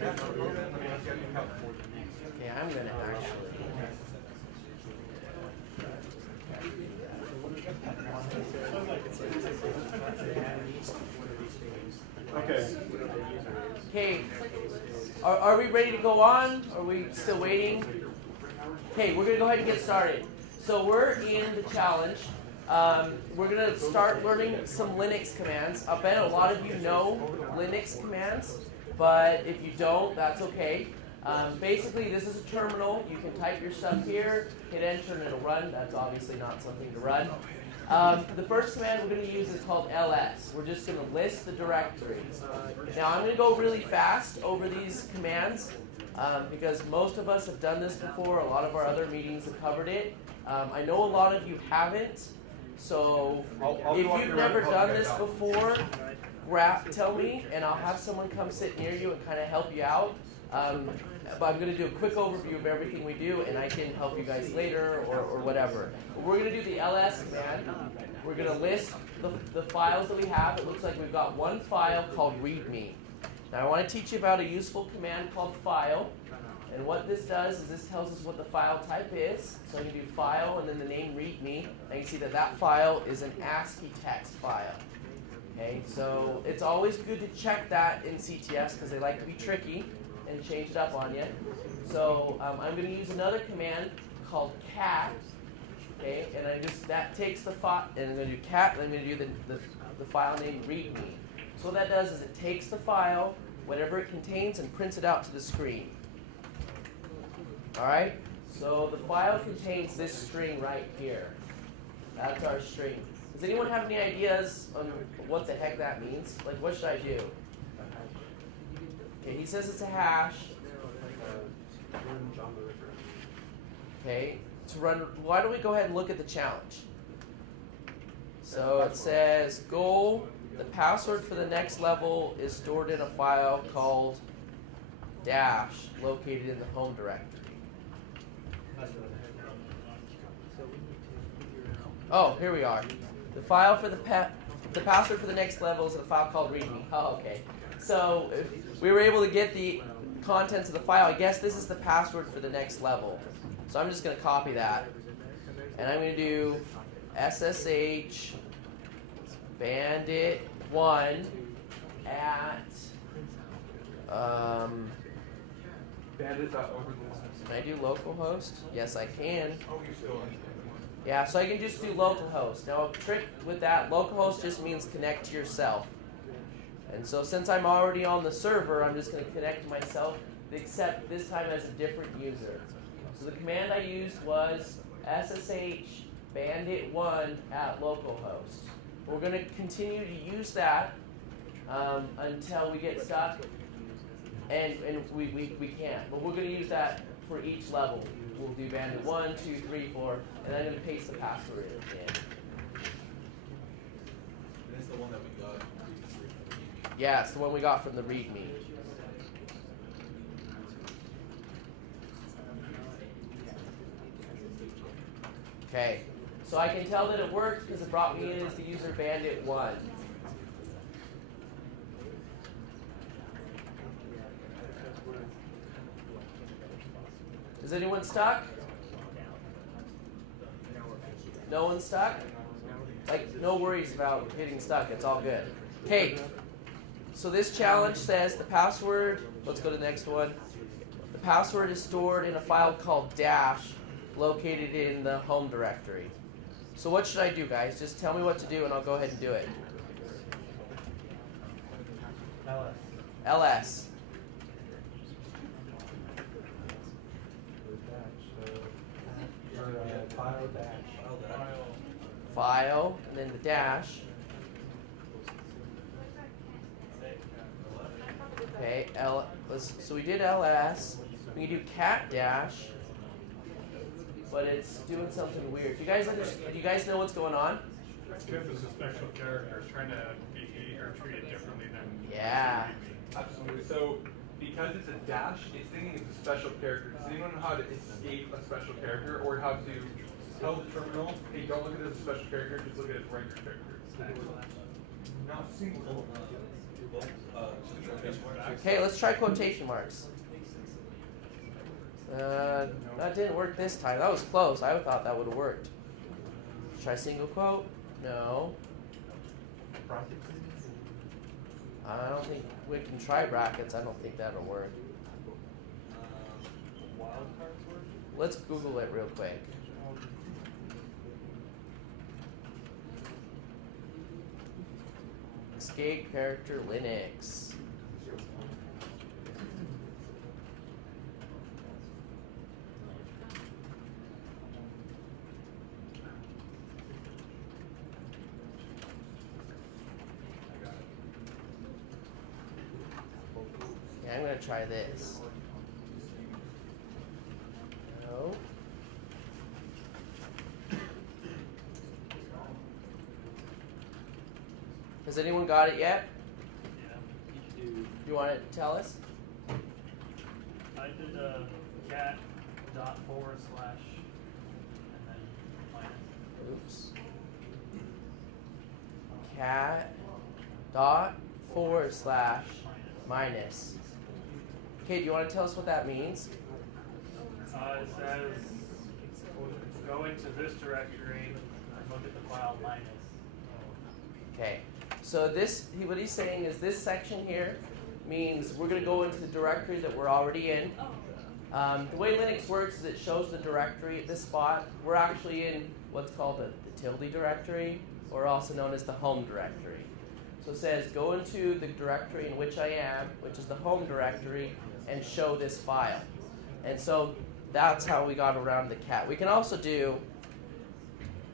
Yeah, I'm gonna actually. Okay. Okay. Are we ready to go on? Are we still waiting? Okay, we're gonna go ahead and get started. So we're in the challenge. We're gonna start learning some Linux commands. I bet a lot of you know Linux commands, but if you don't, that's okay. Basically, this is a terminal. You can type your stuff here, hit enter, and it'll run. That's obviously not something to run. The first command we're going to use is called ls. We're just going to list the directories. Now, I'm going to go really fast over these commands because most of us have done this before. A lot of our other meetings have covered it. I know a lot of you haven't. So if you've never done this before, tell me, and I'll have someone come sit near you and kind of help you out. But I'm going to do a quick overview of everything we do, and I can help you guys later or whatever. But we're going to do the ls command. We're going to list the files that we have. It looks like we've got one file called readme. Now I want to teach you about a useful command called file. And what this does is this tells us what the file type is. So I can do file and then the name readme. I can see that that file is an ASCII text file. Okay, so it's always good to check that in CTFs because they like to be tricky and change it up on you. So I'm going to use another command called cat. Okay, and that takes the file, and I'm going to do cat, and I'm going to do the file name readme. So what that does is it takes the file, whatever it contains, and prints it out to the screen. All right. So the file contains this string right here. That's our string. Does anyone have any ideas on what the heck that means? Like, what should I do? Okay, he says it's a hash. Okay, to run, why don't we go ahead and look at the challenge? So it says goal, the password for the next level is stored in a file called dash, located in the home directory. Oh, here we are. The file for the password for the next level is a file called readme. Oh, okay. So we were able to get the contents of the file. I guess this is the password for the next level. So I'm just going to copy that. And I'm going to do SSH bandit1 at can I do localhost? Yes, I can. Yeah, so I can just do localhost. Now, a trick with that, localhost just means connect to yourself. And so since I'm already on the server, I'm just going to connect to myself, except this time as a different user. So the command I used was SSH bandit1 at localhost. We're going to continue to use that until we get stuck, and we can't. But we're going to use that for each level. We'll do bandit 1, 2, 3, 4, and I'm going to paste the password in again. And it's the one that we got. Yeah, it's the one we got from the README. Okay, so I can tell that it worked because it brought me in as the user bandit1. Is anyone stuck? No one's stuck? Like, no worries about getting stuck. It's all good. Okay, so this challenge says the password, let's go to the next one. The password is stored in a file called dash, located in the home directory. So what should I do, guys? Just tell me what to do and I'll go ahead and do it. LS. File, and then the dash. Okay, so we did ls. We can do cat dash, but it's doing something weird. Do you guys know what's going on? Because it's a special character, it's trying to behave or treat it differently than. Yeah. Absolutely. So because it's a dash, it's thinking it's a special character. Does anyone know how to escape a special character or how to tell the terminal, hey, don't look at it as a special character, just look at it as a regular character? Not single. Okay, let's try quotation marks. That didn't work this time. That was close. I thought that would have worked. Try single quote. No. I don't think we can try brackets. I don't think that'll work. Let's Google it real quick. Escape character Linux. Yeah, I'm gonna try this. No. Has anyone got it yet? Yeah. You want to tell us? I did cat dot / and then minus. Oops. Cat dot / minus. Okay, do you want to tell us what that means? It says go into this directory and look at the file minus. Okay, so what he's saying is this section here means we're going to go into the directory that we're already in. The way Linux works is it shows the directory at this spot. We're actually in what's called the tilde directory, or also known as the home directory. So it says go into the directory in which I am, which is the home directory, and show this file. And so that's how we got around the cat. We can also do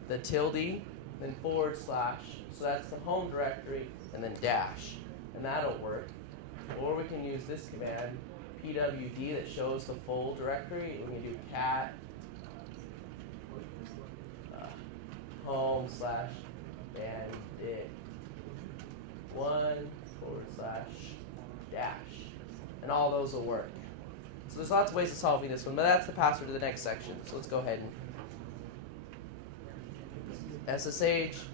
the tilde, then /, so that's the home directory, and then dash, and that'll work. Or we can use this command, pwd, that shows the full directory. We can do cat home / bandit 1 / dash, and all those will work. So there's lots of ways of solving this one, but that's the password to the next section. So let's go ahead and SSH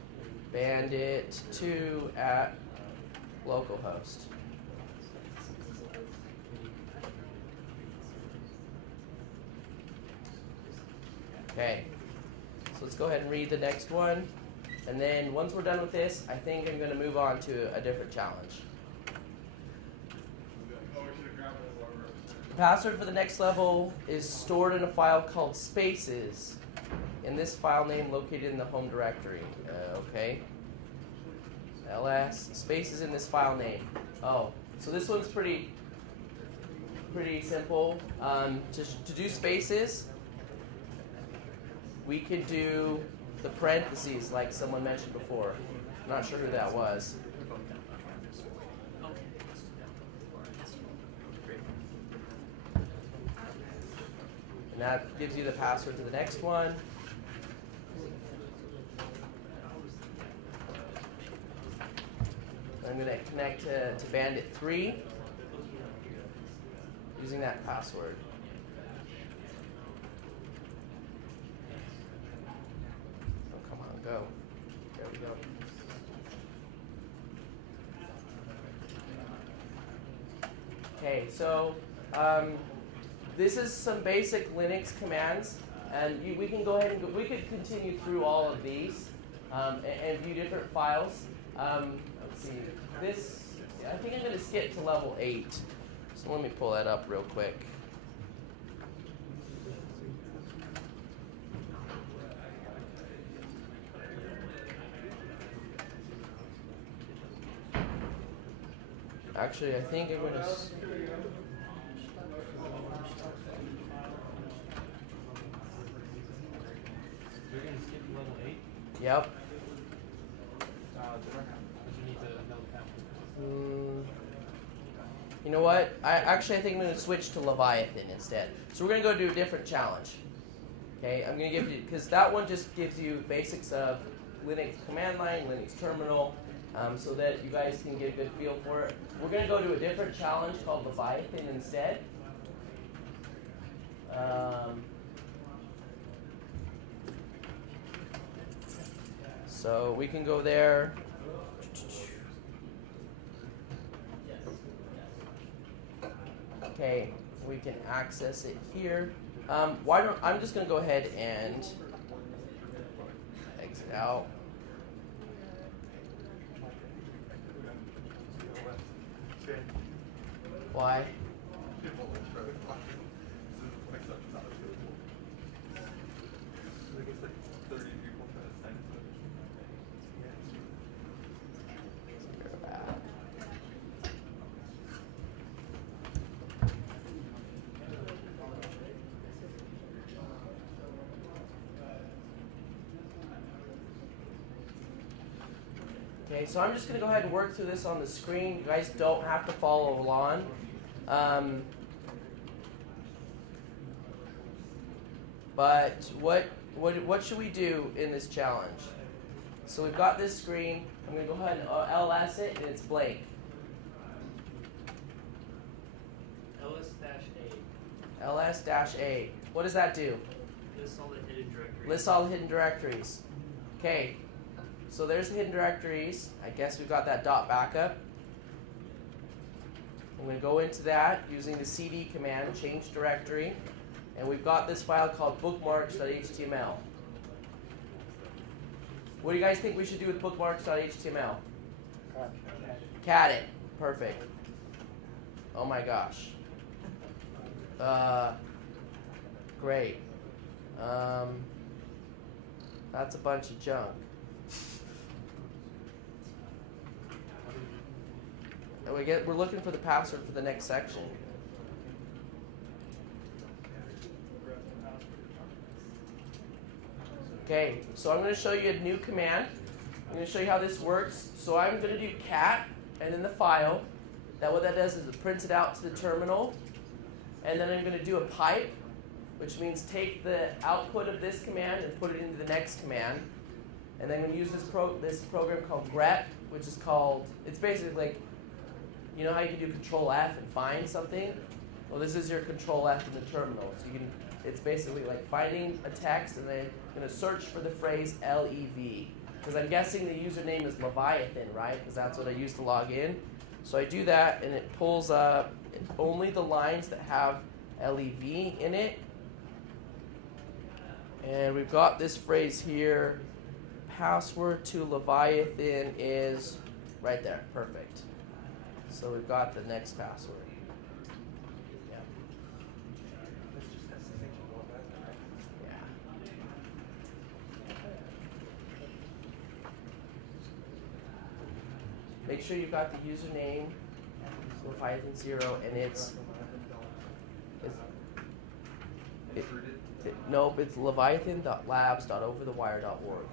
bandit 2 at localhost. Okay, so let's go ahead and read the next one. And then once we're done with this, I think I'm going to move on to a different challenge. The password for the next level is stored in a file called spaces, in this file name located in the home directory. Okay. ls spaces in this file name. Oh, so this one's pretty simple. To do spaces, we could do the parentheses like someone mentioned before. I'm not sure who that was. And that gives you the password to the next one. I'm going to connect to bandit 3 using that password. Oh, come on, go. There we go. Okay, so this is some basic Linux commands, and we can go ahead and we could continue through all of these and view different files. Let's see. I think I'm going to skip to level 8. So let me pull that up real quick. Actually, I think I'm going to... You're going to skip to level 8? Yep. You know what? I think I'm going to switch to Leviathan instead. So we're going to go do a different challenge. Okay, I'm going to give you, because that one just gives you basics of Linux command line, Linux terminal, so that you guys can get a good feel for it. We're going to go to a different challenge called Leviathan instead. So we can go there. Okay, we can access it here. I'm just gonna go ahead and exit out. Why? Okay, so I'm just going to go ahead and work through this on the screen. You guys don't have to follow along. But what should we do in this challenge? So we've got this screen. I'm going to go ahead and LS it, and it's blank. LS-A. LS-A. What does that do? Lists all the hidden directories. Lists all the hidden directories. Okay. So there's the hidden directories. I guess we've got that dot backup. I'm going to go into that using the cd command, change directory. And we've got this file called bookmarks.html. What do you guys think we should do with bookmarks.html? Cat it. Perfect. Oh my gosh. Great. That's a bunch of junk. And we're looking for the password for the next section. Okay, so I'm going to show you a new command. I'm going to show you how this works. So I'm going to do cat and then the file. What that does is it prints it out to the terminal. And then I'm going to do a pipe, which means take the output of this command and put it into the next command. And then I'm going to use this program called grep, which is called, it's basically like, you know how you can do Control F and find something? Well, this is your Control F in the terminal. So it's basically like finding a text and then going to search for the phrase LEV. Because I'm guessing the username is Leviathan, right? Because that's what I used to log in. So I do that and it pulls up only the lines that have LEV in it. And we've got this phrase here. Password to Leviathan is right there. Perfect. So we've got the next password. Yeah. Make sure you've got the username, Leviathan0, and nope, it's leviathan.labs.overthewire.org.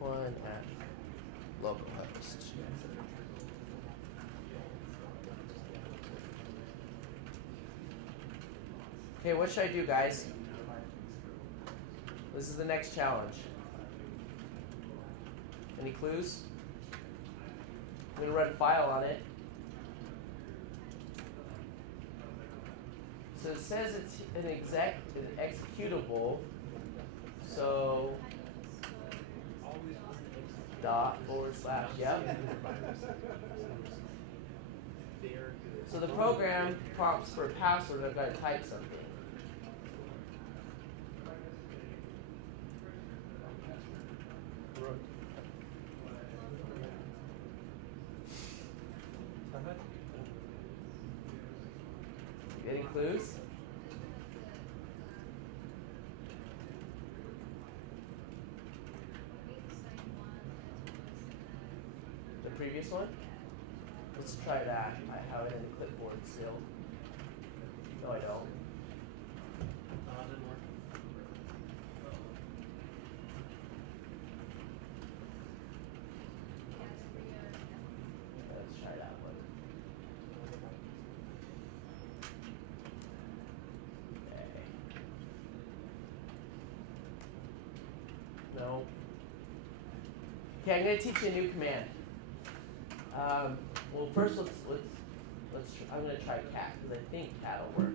One at localhost. Okay, what should I do, guys? This is the next challenge. Any clues? I'm going to run a file on it. So it says it's an executable. So // yep. So the program prompts for a password. I've got to type something. Any clues? The previous one? Let's try that. I have it in the clipboard still. No, I don't. Didn't work. Let's try that one. Okay. No. Okay, I'm going to teach you a new command. Well, first I'm going to try cat because I think cat will work.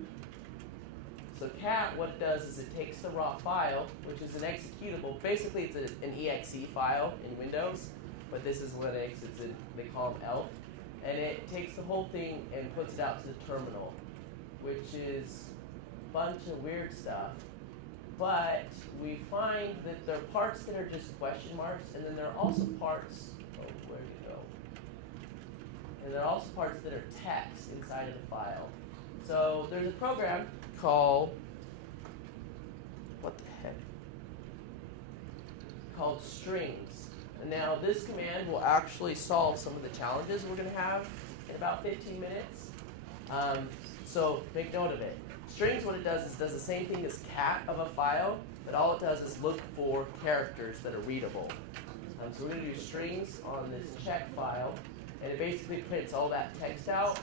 So cat, what it does is it takes the raw file, which is an executable. Basically, it's an exe file in Windows, but this is Linux. They call them ELF. and it takes the whole thing and puts it out to the terminal, which is a bunch of weird stuff. But we find that there are parts that are just question marks, and then there are also parts, where did it go? And there are also parts that are text inside of the file. So there's a program called, what the heck? Called strings. And now this command will actually solve some of the challenges we're going to have in about 15 minutes. So make note of it. Strings, what it does is does the same thing as cat of a file, but all it does is look for characters that are readable. So we're going to do strings on this check file, and it basically prints all that text out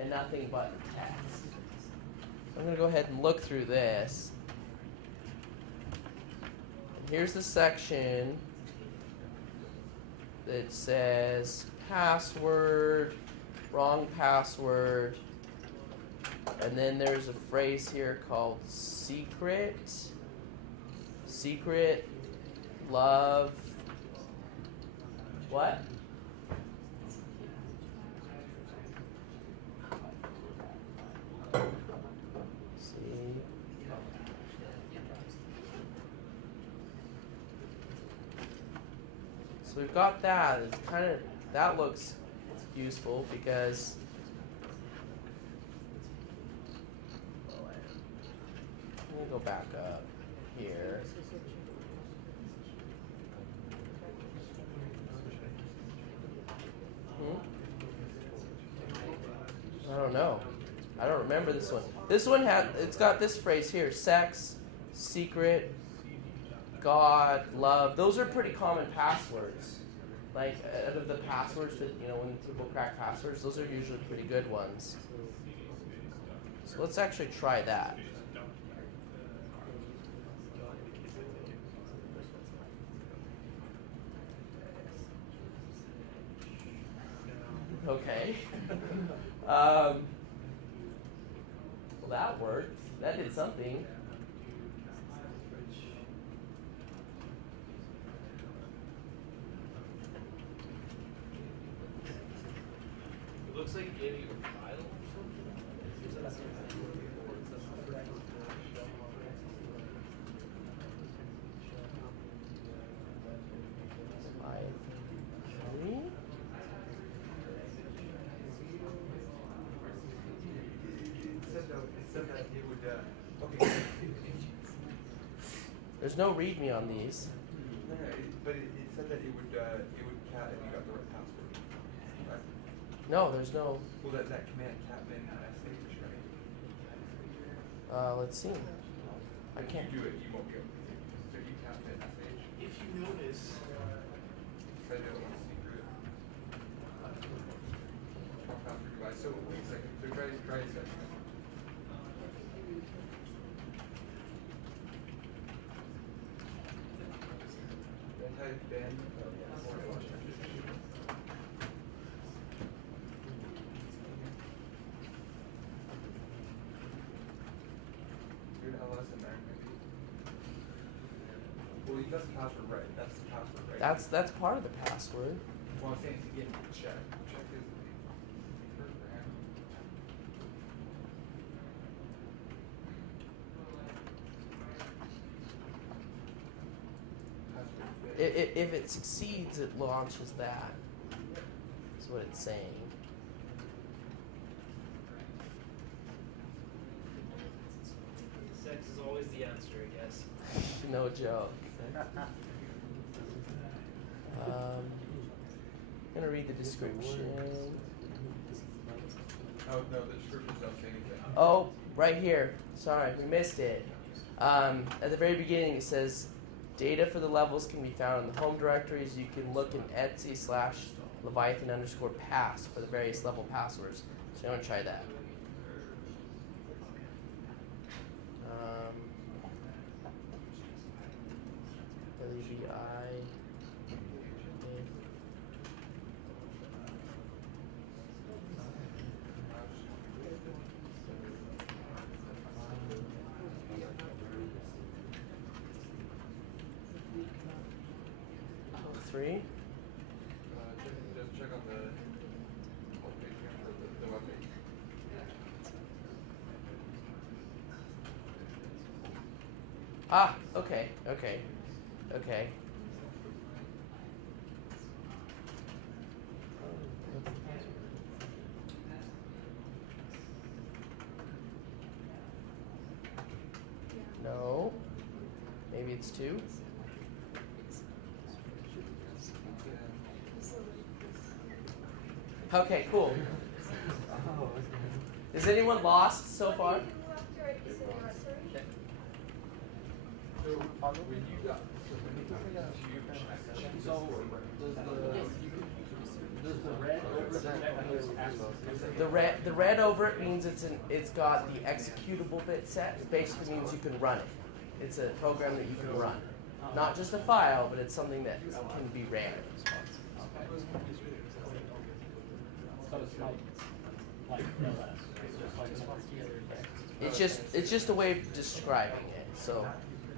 and nothing but text. So I'm going to go ahead and look through this. And here's the section that says password, wrong password, and then there's a phrase here called secret, love, what? See. So we've got that. It's kind of, that looks useful because let me go back up here. I don't know. I don't remember this one. This one it's got this phrase here: sex, secret, God, love. Those are pretty common passwords. Like out of the passwords that, you know, when people crack passwords, those are usually pretty good ones. So let's actually try that. Okay. Well, that worked. That did something. It looks like it gave you a file or something. It said that it would, okay. There's no README on these. No, but it said that it would cat if you got the right password. Right? No, there's no. Well, that command captain SH, right? Let's see. I can't. If you do it, you won't be able to. So you captain SH. If you notice, Said it was secret. Wrong password device. So wait a second. So try a second. Type Ben. Do an LS in there, maybe. Well, you got the password right. That's the password, right? That's part of the password. Well, I'm saying to get check. Check is the program. If it succeeds, it launches that. That's what it's saying. sex is always the answer, I guess. No joke. I'm gonna read the description. Oh, no, the descriptions don't say anything. Oh, right here. Sorry, we missed it. At the very beginning, it says data for the levels can be found in the home directories. You can look in Etsy/Leviathan_pass for the various level passwords. So I'm gonna try that. LEVI. Three. Just check on the Ah, okay, okay, okay. No. Maybe it's 2. Okay, cool. Is anyone lost so far? The red over it means it's got the executable bit set. It basically means you can run it. It's a program that you can run. Not just a file, but it's something that can be ran. It's just a way of describing it. So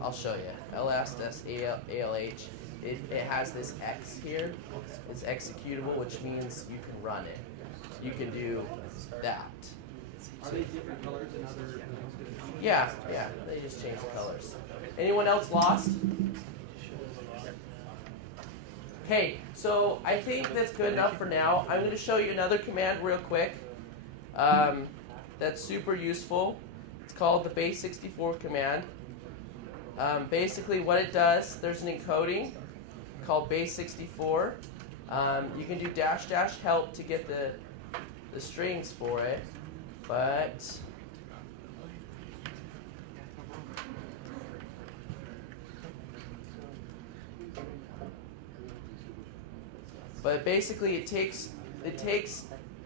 I'll show you. LS-ALH. It has this X here. It's executable, which means you can run it. You can do that. Are they different colors than other? Yeah. They just change the colors. Anyone else lost? Okay, so I think that's good enough for now. I'm going to show you another command real quick. That's super useful. It's called the Base64 Command. Basically what it does, there's an encoding called Base64. You can do -- help to get the strings for it, but basically it takes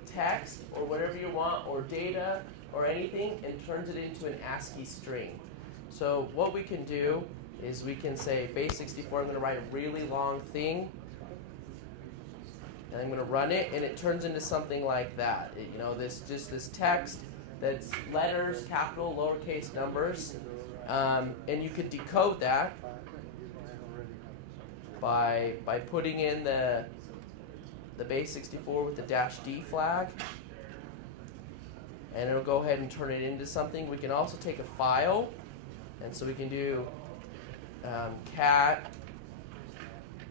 text or whatever you want or data or anything and turns it into an ASCII string. So what we can do is we can say Base64, I'm going to write a really long thing, and I'm going to run it, and it turns into something like that. This text that's letters, capital, lowercase numbers, and you could decode that by putting in the Base64 with the -D flag, and it'll go ahead and turn it into something. We can also take a file, and so we can do cat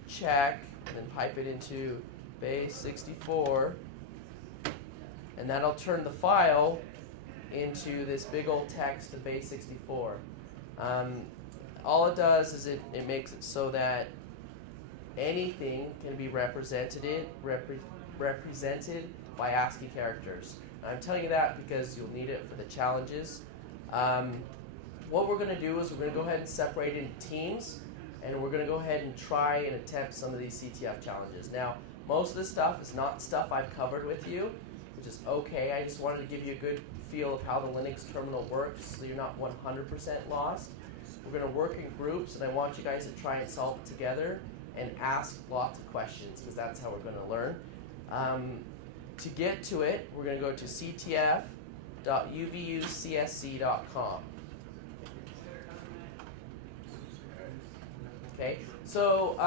check and then pipe it into Base64, and that'll turn the file into this big old text of Base64. All it does is it makes it so that anything can be represented by ASCII characters. I'm telling you that because you'll need it for the challenges. What we're going to do is we're going to go ahead and separate into teams, and we're going to go ahead and try and attempt some of these CTF challenges. Now, most of this stuff is not stuff I've covered with you, which is okay. I just wanted to give you a good feel of how the Linux terminal works so you're not 100% lost. We're going to work in groups, and I want you guys to try and solve it together and ask lots of questions because that's how we're going to learn. To get to it, we're going to go to ctf.uvucsc.com. Okay, so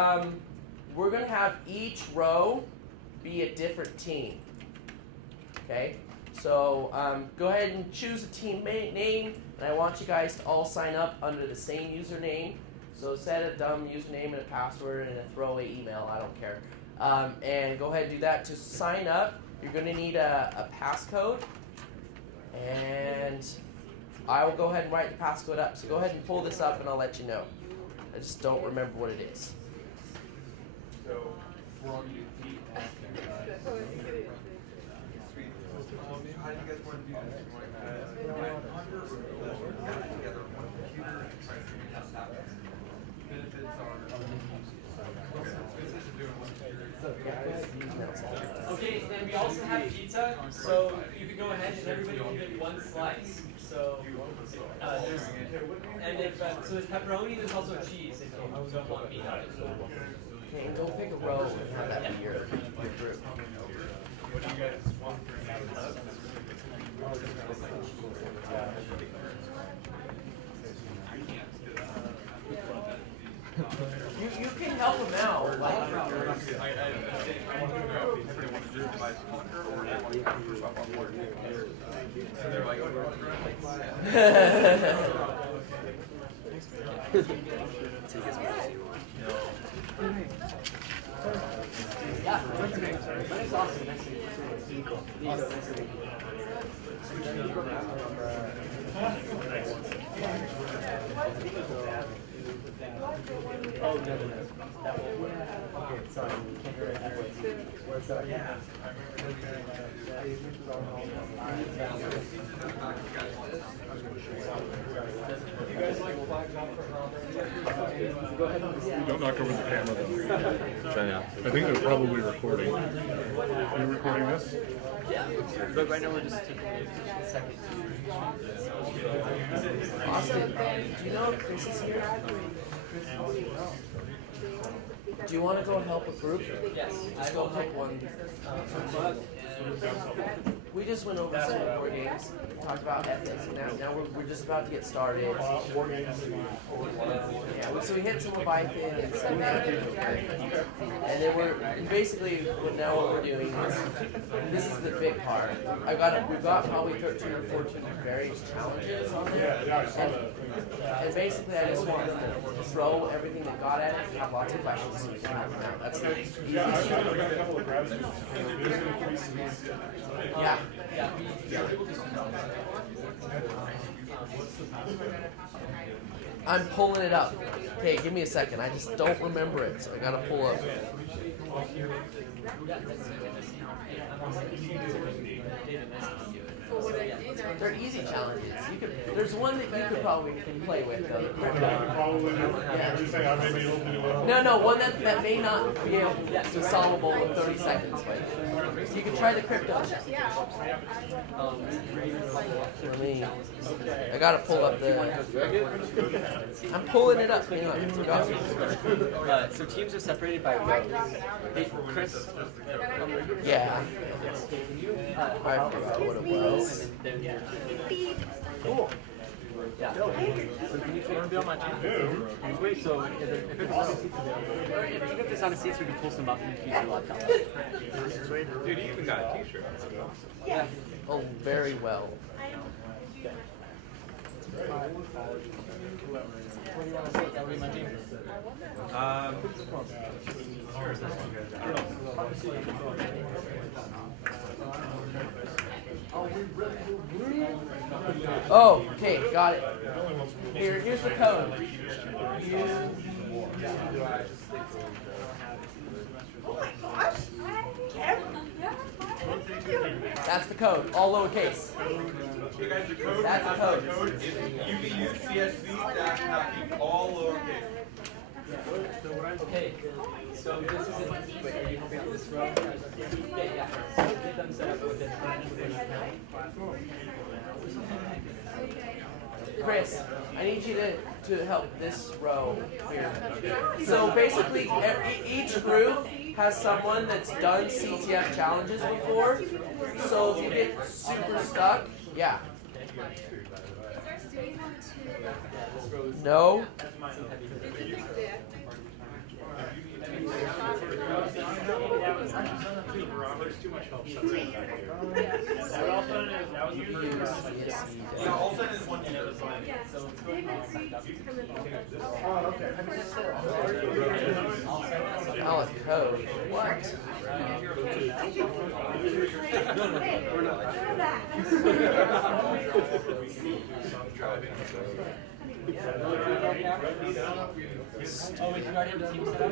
we're going to have each row be a different team. Okay, so go ahead and choose a team name, and I want you guys to all sign up under the same username. So set a dumb username and a password and a throwaway email, I don't care. And go ahead and do that. To sign up, you're going to need a passcode, and I will go ahead and write the passcode up. So go ahead and pull this up and I'll let you know. I just don't remember what it is. So, we're all going to do how do you guys want to do this? Together on one computer and try to figure out how benefits are. Okay, and we also have pizza, so you can go ahead and everybody can get one slice. So there's pepperoni. There's also cheese if you don't want meat on it. Okay, go pick a row and have that be your group. What do you guys want for You can help them out. Like, Yeah, that's awesome. Nice to meet you. Cool. Nice to meet you. Oh, no. That one. Okay, sorry. Can't hear it. Where's that? Yeah. You guys like flags out for Go ahead and Don't knock over the camera though. I think they're probably recording. Are you recording this? Yeah. But right now we're just taking a second. Austin, do you know if Chris is here? Do you want to go help a group? Yes. Just go pick one. We just went over some board games, talked about ethics, and now we're just about to get started. Yeah, so we hit some Leviathan and some and then we're basically now what we're doing is this is the big part. We've got probably 13 or 14 various challenges on there, and basically I just want them to throw everything they got at it and have lots of questions so we can help them out. That's the easiest. Yeah, I got a couple of gratitudes. Yeah. I'm pulling it up. Okay, give me a second. I just don't remember it, so I gotta pull up. They're easy challenges. There's one that you could probably play with though. No, one that may not be able to solvable in 30 seconds. But you can try the crypto. I gotta pull up I'm pulling it up. Hang on, I forgot. So teams are separated by rows. Chris? Yeah. I forgot what it was. Cool. Yeah. So can you be on my team? Wait, so if it's on a seat, we can pull some up and you can use your laptop. Dude, you even got a t-shirt. Yeah. Oh, very well. Oh, okay, got it. Here's the code. That's the code, all lowercase. You guys, the code, That's the code. code is UVUCSC, all lowercase. Okay, so this is it. Wait, are you helping out this row? Yeah. So get them set up with it. Chris, I need you to help this row here. So basically, each group has someone that's done CTF challenges before. So if you get super stuck, yeah. No. Yeah, all of is one together. Valid code. What? Oh, we can already have the team set up?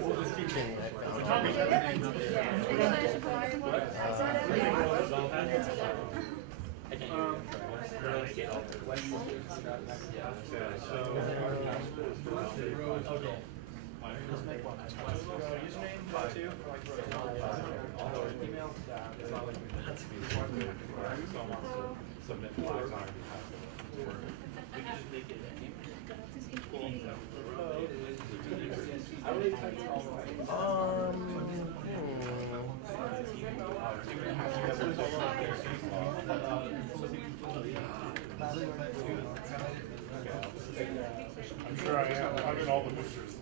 I'm sure I am. I'm in all the boosters.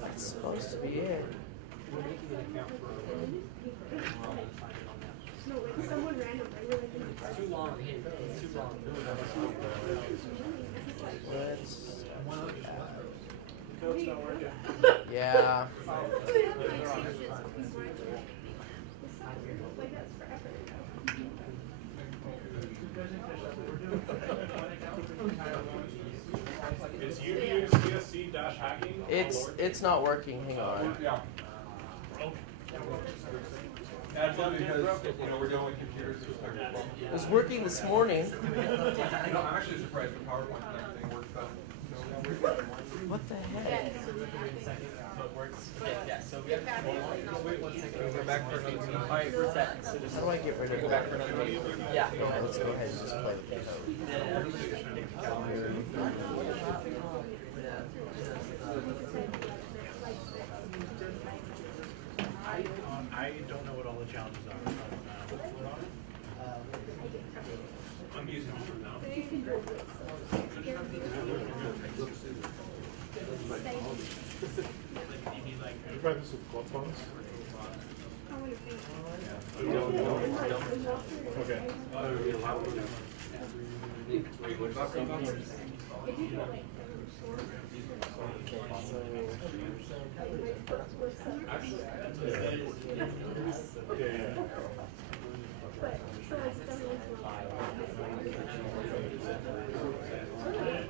That's supposed to be it. No, it's someone random. I really think It's too long. It's too long. Code's not working. Yeah. like that's forever ago. Is UVUCSC-hacking? It's not working. Hang on. Yeah. That's not because we're dealing with computers. It was working this morning. No, I'm actually surprised the PowerPoint and everything works though. What the heck? So it works. Yeah, so we have to wait 1 second. We're back for another meeting. Alright, we're set. So How do I get rid of go back for another meeting. Yeah, go ahead. Let's go ahead and just play the code. I don't know what all the challenges are. I'm using it from now. You tried this with club funds? Okay.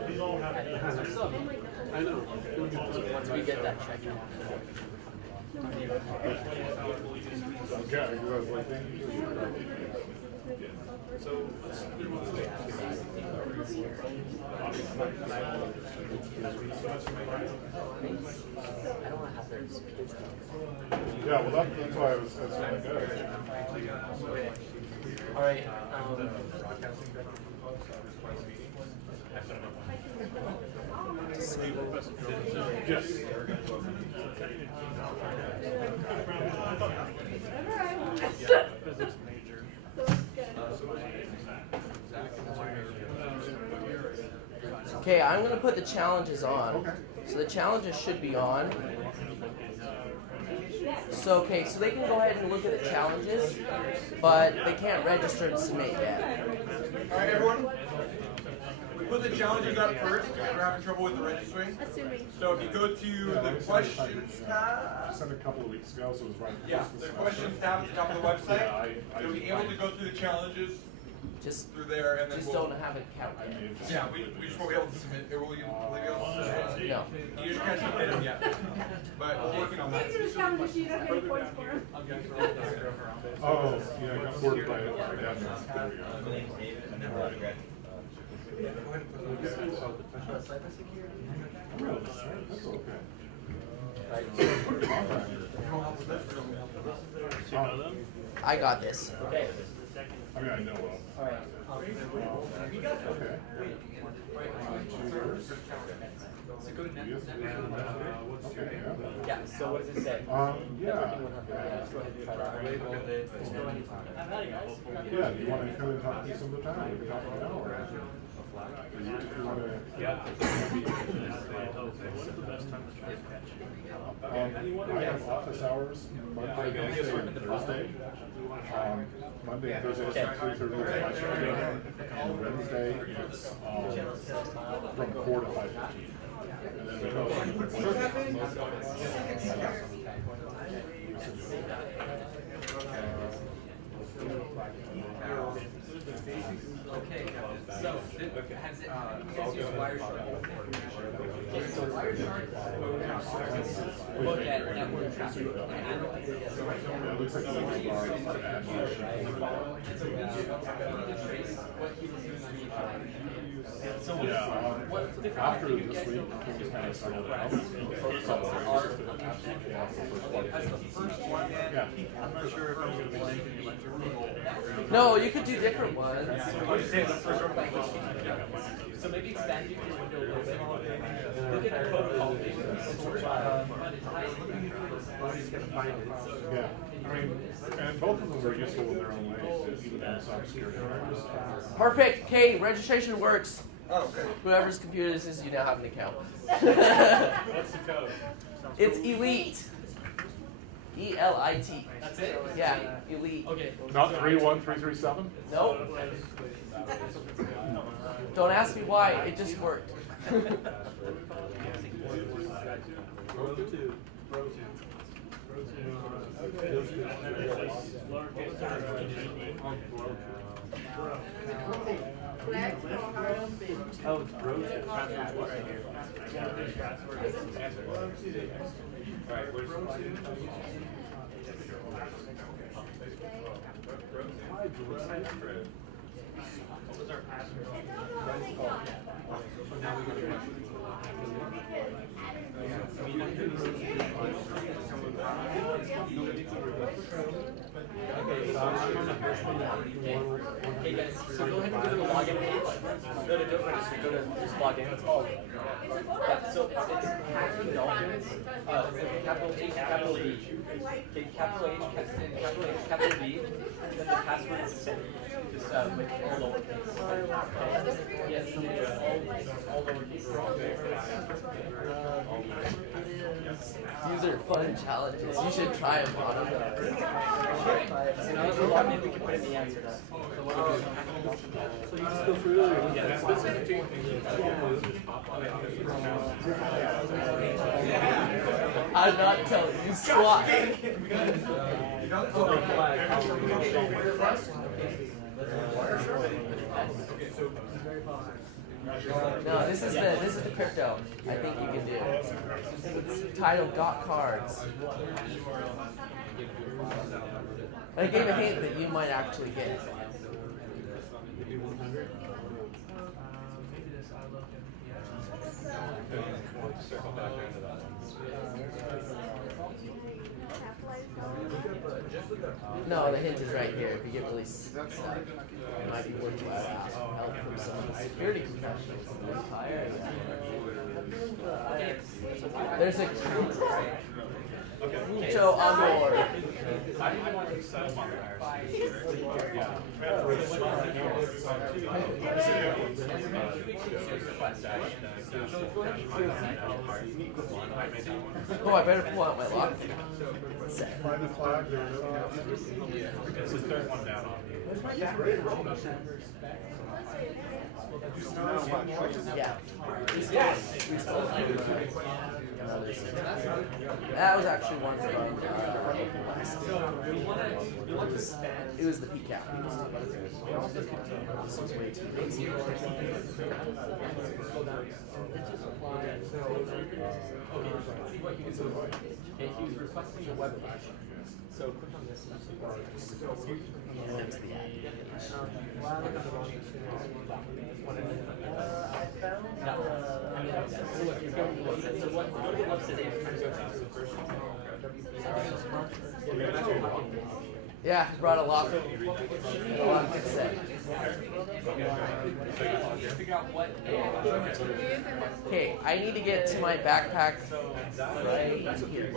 These all have. I know. Once we get that check in. Yeah, you guys like that? I don't want to have their kids come. Yeah, well that's why that's really good. Alright, Yes. Physics major. Okay, I'm gonna put the challenges on. So the challenges should be on. So okay, so they can go ahead and look at the challenges, but they can't register and submit yet. Alright everyone, we put the challenges up first because we're having trouble with the registering. Assuming. So if you go to the questions I tab, sent a couple of weeks ago, so it was right. yeah, the questions tab at the top of the website, Yeah, you'll be able to go through the challenges Just through there and then just we'll, don't have an account yet. yeah, we just won't be able to submit, or will you be able to submit? No. You just can't submit them yet, but we're working on that. Thanks for the challenge sheet. I have any points for him. Oh, yeah, I got bored by it. There we go. Really? That's okay. I got this. okay. I mean, I know of. Alright. Okay. Okay, yeah. Yeah, so what does it say? Yeah. Networking 100. Let's go ahead and try that. Let's go ahead and talk. I've had it, guys. Yeah, do you want to come and talk to me some of the time? We can talk right now, or do you want to? Yeah. What's the best time to try to catch you? I have office hours Monday, Wednesday, and Thursday. Monday and Thursday is from 3:30 to 5:30, and Wednesday it's from 4 to 5:15. And then we go. Okay, so has it, you guys use Wireshark before? Okay, so Wireshark look at network traffic. And I don't think it is. Yeah, it looks like the next bar is for ad machine. And so we need to trace what he was doing on each line. So Yeah, what's different? after this week, things kind of settled out. So it's just been an absolute chaos the first one. As the first one, Yeah. I'm not sure if I'm going to be like any electrical. No, you could do different ones. I would say the first one. So maybe expand your window a little bit. Look at the protocol. Yeah, I mean, and both of them are useful in their own ways, even in cybersecurity. Perfect. Okay, registration works. Oh, okay. Whoever's computer this is, you now have an account. What's the code? It's elite. E-L-I-T. That's it? Yeah, elite. Okay. Not 31337? Nope. Don't ask me why. It just worked. Oh, it's bro. Right here. Alright, where's What was our password? Hey guys, so go ahead and go to the login page. Go to just log in. Yeah, so it's Hacking Dolphins. Capital H, capital D. Okay, capital H, capital D. And then the password is the same. Just with all lowercase. Yes, all lowercase. These are fun challenges. You should try them on them. Maybe we can put in the answer to that. So you just go through there. I'm not telling you squat. No, this is the crypto. I think you can do. It's titled Got Cards. I gave a hint that you might actually get it. circle back into that? No, the hint is right here. If you get really stuck, it might be worthwhile to ask for help from some of the security professionals in this entire area. There's a Mucho amor. Oh, I better pull out my lock. Find the flag there. It's the third one down on Where's my Yeah. That was actually one from it was the PCAP. This was way too easy. Okay, he was requesting the web page. So click on this. Yeah, I brought a lock set. Okay, I need to get to my backpack right here.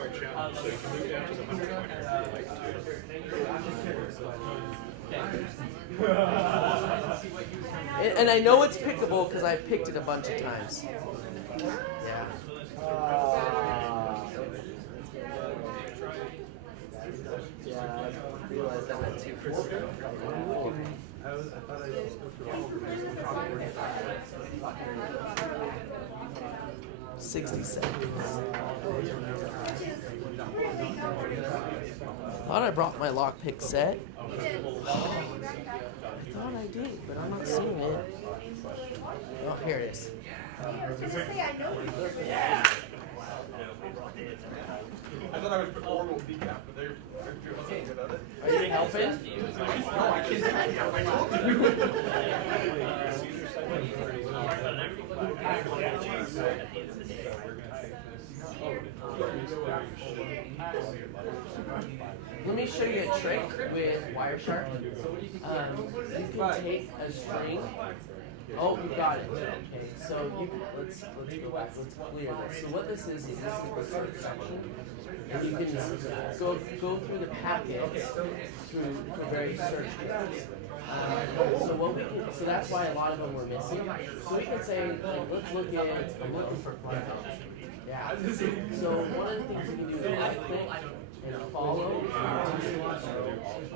And I know it's pickable because I've picked it a bunch of times. Yeah. Yeah, I realized I went too first. $60. Thought I brought my lockpick set. I thought I did, but I'm not seeing it. Oh, here it is. I thought I would put oral decaf, but they're okay about it. Are you helping? No, I can't. Let me show you a trick with Wireshark. You can take a string. Oh, you got it. Okay, so let's go back. Let's clear this. So what this is the search section, and you can go through the packets through various search terms. So that's that's why a lot of them were missing. So we could say, like, let's look at, I'm looking for yeah. So one of the things we can do is right click and follow.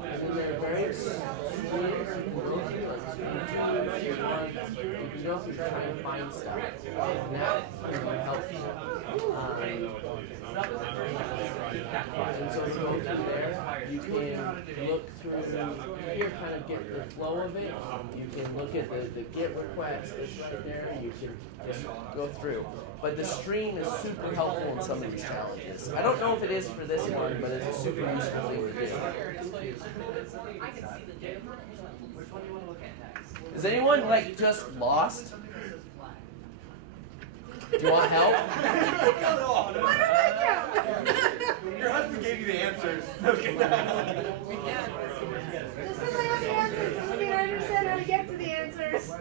And then there are various screens you can go through, like you can go through trying to find stuff. And that can be helpful. And so you go through there, you can look through here, kind of get the flow of it. You can look at the GET request that's right there, and you can just go through. But the stream is super helpful in some of these challenges. I don't know if it is for this one, but it's a super useful thing to do. Is anyone like just lost? Do you want help? Your husband gave you the answers. This is my only answers. I mean, I understand how to get to the answers.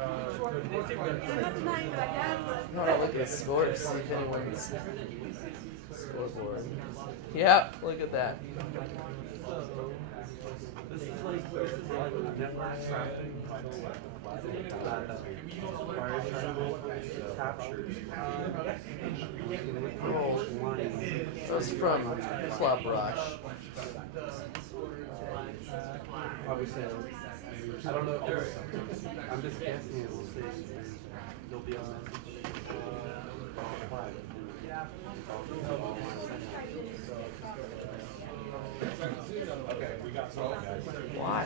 That's mine, but I have I want to look at the scores, see if anyone's scoreboard. Yep, look at that. This is like network traffic captures. That was from Club Rush. Obviously, I don't know if there's, I'm just guessing it will say there'll be a message. Why?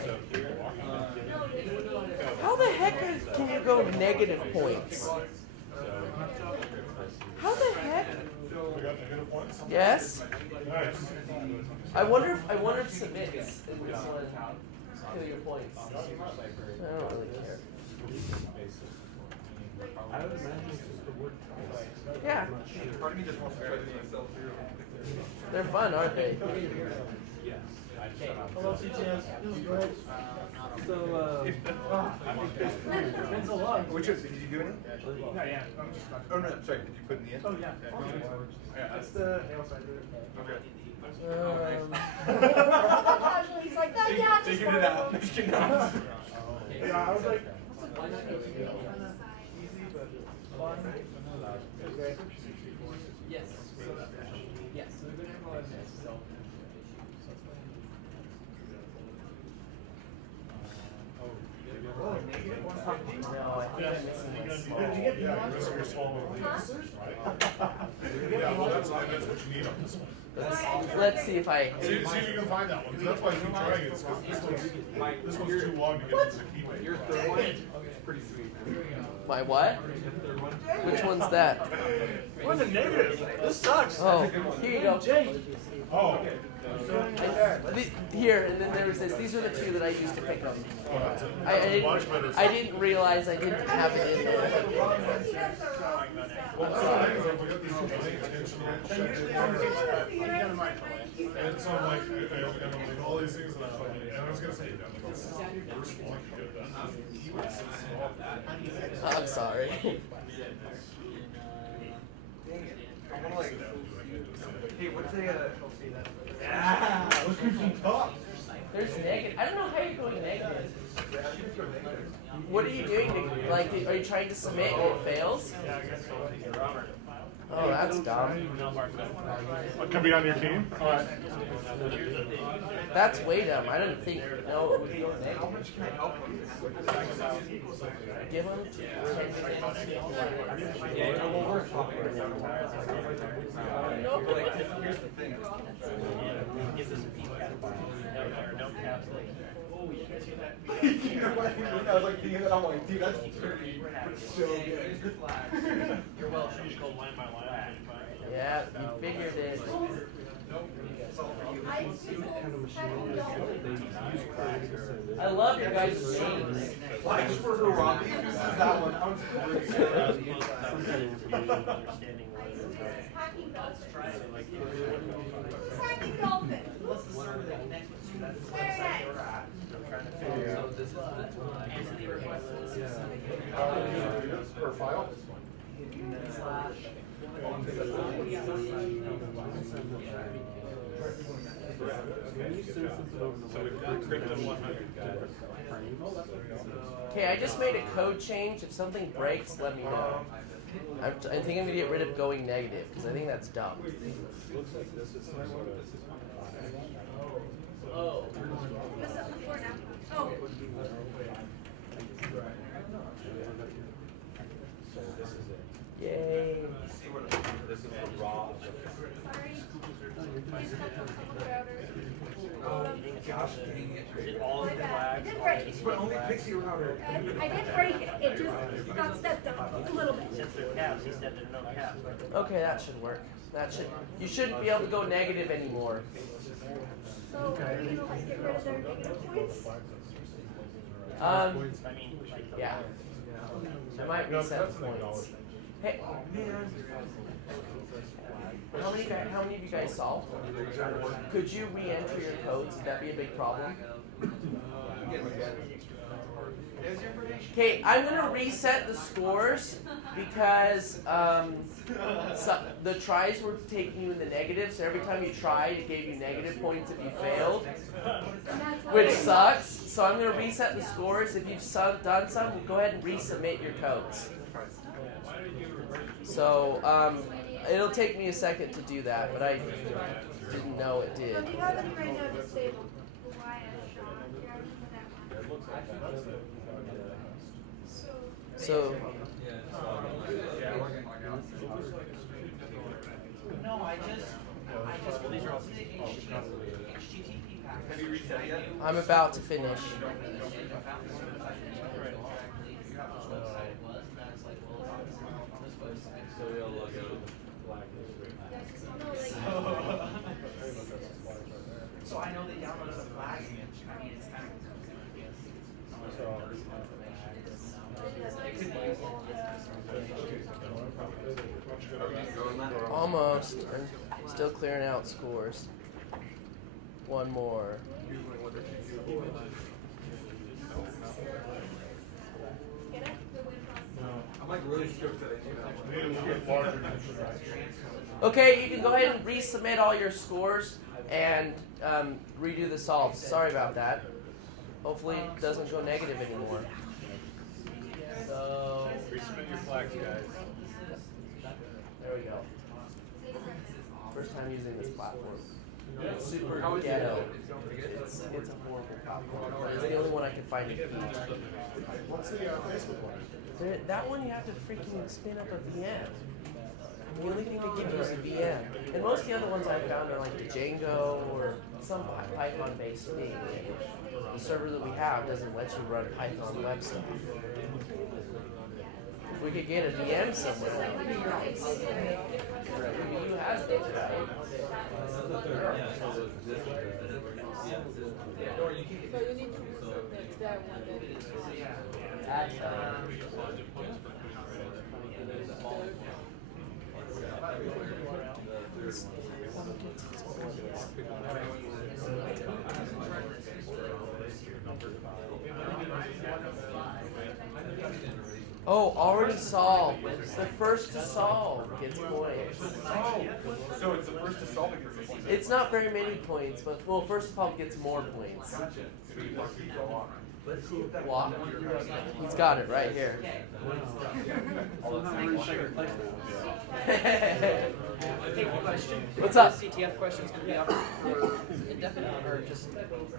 How the heck can you go negative points? How the heck? Yes. I wonder if submits in this one kill your points. I don't really care. I would imagine it's just the word. Yeah. Part of me just wants to try to myself through. They're fun, aren't they? Hello, CTFs. This is great. So, It's been so long. Which is, did you do it? No, yeah. Oh no, sorry, did you put in the end? Oh, yeah. That's the nail cider. Okay. He's like, that, yeah, just Figured it out. Yeah, I was like, easy, but fun. Okay. Yes. Yes. No, I think I'm missing my small. Yeah, you're missing your small little leaves, right? Yeah, well, that's what you need on this one. Let's see if I. See if you can find that one, because that's why I keep trying it, because this one's too long to get into the keyway. Your third one is pretty sweet. My what? Which one's that? What's a negative? This sucks. Oh, here you go. Oh. Here, and then there was this. These are the two that I used to pick them. I didn't realize I didn't have it in there. Well, sometimes if we got these two paying attention, and so I'm like, and all these things, and I was gonna say, this is the worst one you could have done. I'm sorry. I wanna like, hey, what's a, Yeah, look who's from top. There's negative. I don't know how you're going negative. What are you doing? Like, are you trying to submit and it fails? Yeah, I guess so. Oh, that's dumb. What, can be on your team? Alright. That's way dumb. I didn't think. No, it would go how negative. much can I help with? Give them 10 Yeah, no, well, we're talking about like, here's the thing. You know what I mean? I was like, thinking that I'm like, dude, that's dirty. It's so good. You're well, you just go line by line. Yeah, you figured it. I love your guys' names. Likes for her Robbie. This is that one. That one's great. hacking dolphin. Hacking dolphin. Very nice. Per file? Can you send something over the web? Okay, I just made a code change. If something breaks, let me know. I think I'm gonna get rid of going negative because I think that's dumb. Oh. What's up before now? Oh. Yay. This is the raw. Sorry. Please touch on some of the routers. Gosh dang it. Is it all My the bad. I flags? did break it. But only Pixie router. I did break it. It just got stepped on a little bit. Since they're caps, he said there's no caps. Okay, that should work. You shouldn't be able to go negative anymore. So, are you gonna like get rid of their negative points? I mean, like, Yeah. I might reset the points. Hey, how many of you guys solved? Could you re-enter your codes? Would that be a big problem? Okay, I'm gonna reset the scores because the tries were taking you in the negative. So every time you tried, it gave you negative points if you failed, which sucks. So I'm gonna reset the scores. If you've done some, go ahead and resubmit your codes. So it'll take me a second to do that, but I didn't know it did. So, do you have any right now disabled? Why is Sean? You're having that one. So No, I just well, these are all HTTP packets. Have you reset it yet? I'm about to finish. So I know they downloaded the flags. I mean, it's kind of. Almost. I'm still clearing out scores. One more. I'm like really stoked that I do that. Okay, you can go ahead and resubmit all your scores and redo the solves. Sorry about that. Hopefully it doesn't go negative anymore. So Resubmit your flags, guys. there we go. First time using this platform. It's super ghetto. It's a horrible platform. It's the only one I can find to use. What's the Facebook one? That one you have to freaking spin up a VM. The only thing they give you is a VM. And most of the other ones I found are like the Django or some Python-based thing. The server that we have doesn't let you run Python web stuff. If we could get a VM somewhere, that would be nice. UVU has those, right? So you need to resubmit that one Oh, already solved. The first to solve gets points. Oh, so it's the first to solve it for me. It's not very many points, but well, first of all, it gets more points. Gotcha. So you want to go on. Let's see if that Walk. He's got it right here. What's up? CTF questions going to be offered for indefinite or just?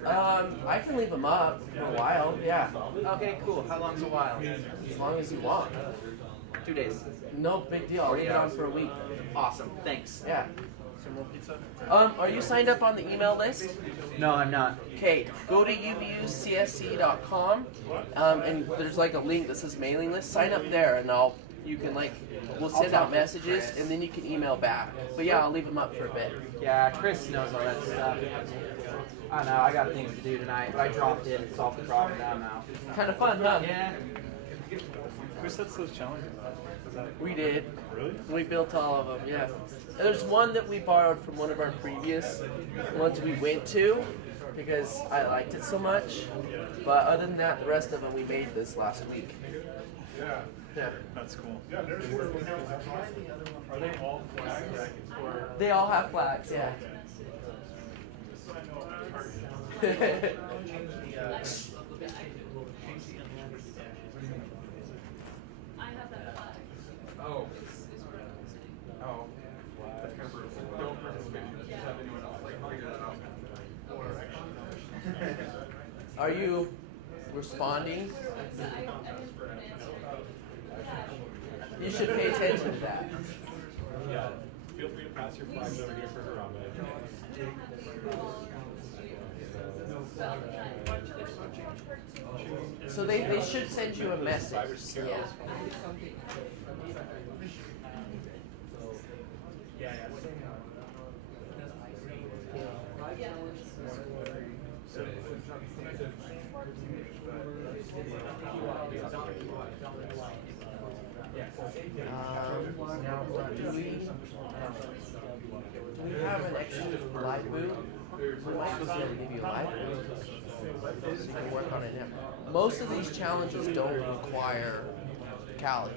I can leave them up for a while. Yeah, Okay, cool. How long's a while? as long as you want. 2 days. No big deal. I'll leave it on for a week. Awesome. Thanks. Yeah. Some more pizza? Are you signed up on the email list? No, I'm not. Okay, go to UVUCSC.com, and there's like a link that says mailing list. Sign up there, and we'll send out messages, and then you can email back. But yeah, I'll leave them up for a bit. Yeah, Chris knows all that stuff. I know. I got things to do tonight, but I dropped in and solved the problem. Now I'm out. Kind of fun, huh? Yeah. Who sets those challenges? We did. Really? We built all of them, yeah. And there's one that we borrowed from one of our previous ones we went to because I liked it so much. But other than that, the rest of them we made this last week. Yeah. Yeah. That's cool. Yeah, there's Are they all flags? Or They all have flags, yeah. Oh. Oh. That's kind of brutal. Don't participate. Just have anyone else like figure that out. Are you responding? You should pay attention to that. Yeah. Feel free to pass your flags over here for Harambe. So they should send you a message. Yeah. Do we have an extra live boot? We might just be able to give you a live boot. So you can work on it now. Most of these challenges don't require Cali.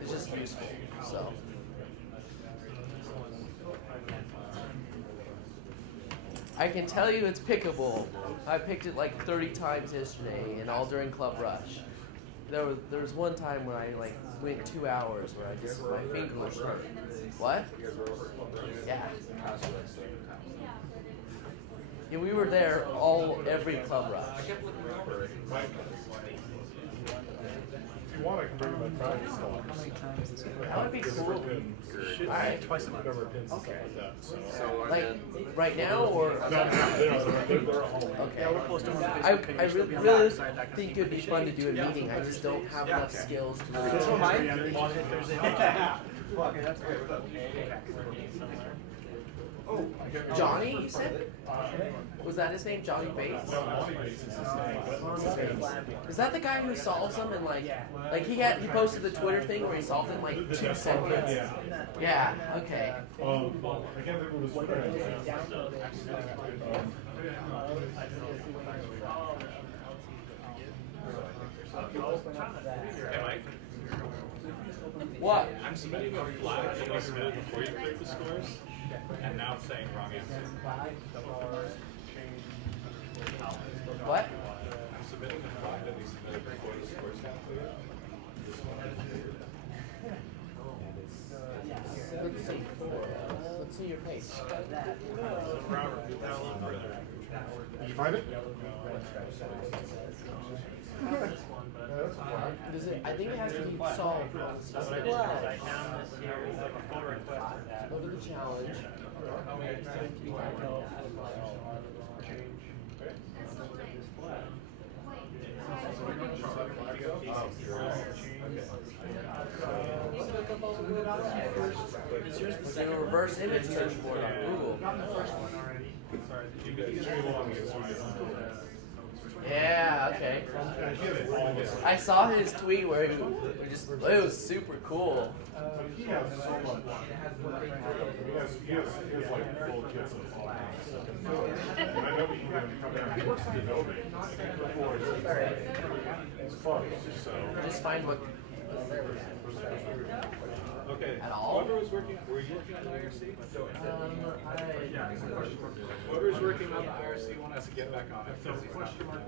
It's just useful. So. I can tell you it's pickable. I picked it like 30 times yesterday, and all during Club Rush. There was one time when I like went 2 hours where I just my fingers hurt. What? Yeah. Yeah, we were there every Club Rush. If you want, I can bring my practice stuff. That would be cool. Alright. Twice a month. Okay. Like right now or? No, they're at home. Okay. I really think it would be fun to do a meeting. I just don't have enough skills to do it. Johnny, you said? Was that his name? Johnny Bates? Is that the guy who solves them in like he posted the Twitter thing where he solved it in like 2 seconds? Yeah, okay. I can't think of his Twitter What? I'm submitting a flag that was submitted before you cleared the scores, and now it's saying wrong answer. What? I'm submitting a flag that we submitted before the scores got cleared. Let's see your page. Did you find it? Does it? I think it has to be solved on a specific flag. Look at the challenge. There's a reverse image search for it on Google. Yeah, okay. I saw his tweet where it was super cool. He has so much. He has like full kits of all kinds of stuff. And I know he can come down. He works in the building. It's fun. So Just find what. okay. At all? Whoever was working, were you working on the IRC? Whoever was working on the IRC want us to get back on it. So question mark.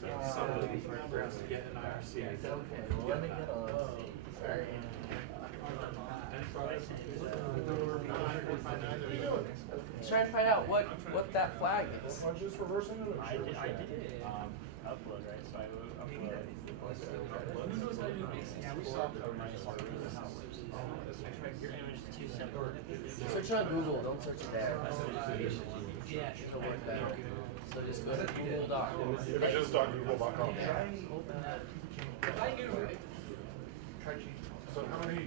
So some of these members has to get an IRC. Okay, well, let me get on. Trying to find out what that flag is. Why don't you just reverse into it? I did upload, right? So I upload. Yeah, we saw it. Your image is too simple. Search on Google, don't search it there. It'll work better. So just go to Google.com. If it's just .google.com. So how many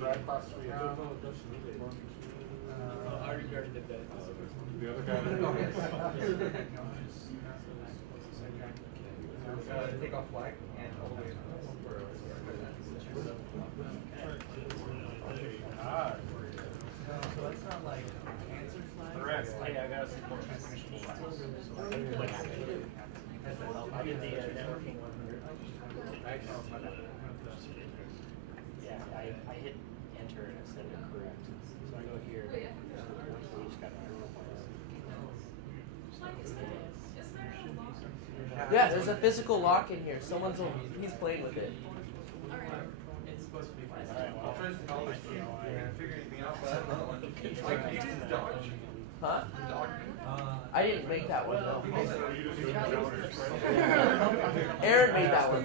grad classes do you have? I already did that. The other guy? Take off flag and all the way. So that's not like cancer flag? Correct. Hey, I got a support transmission class. I did the networking 100. Yeah, I hit enter and it said incorrect. So I go here. We just got Yeah, there's a physical lock in here. He's playing with it. It's supposed to be fine. I'll try to solve it. Can't figure anything out, but I have another one. Like, you use Dodge. Huh? I didn't make that one though. Aaron made that one.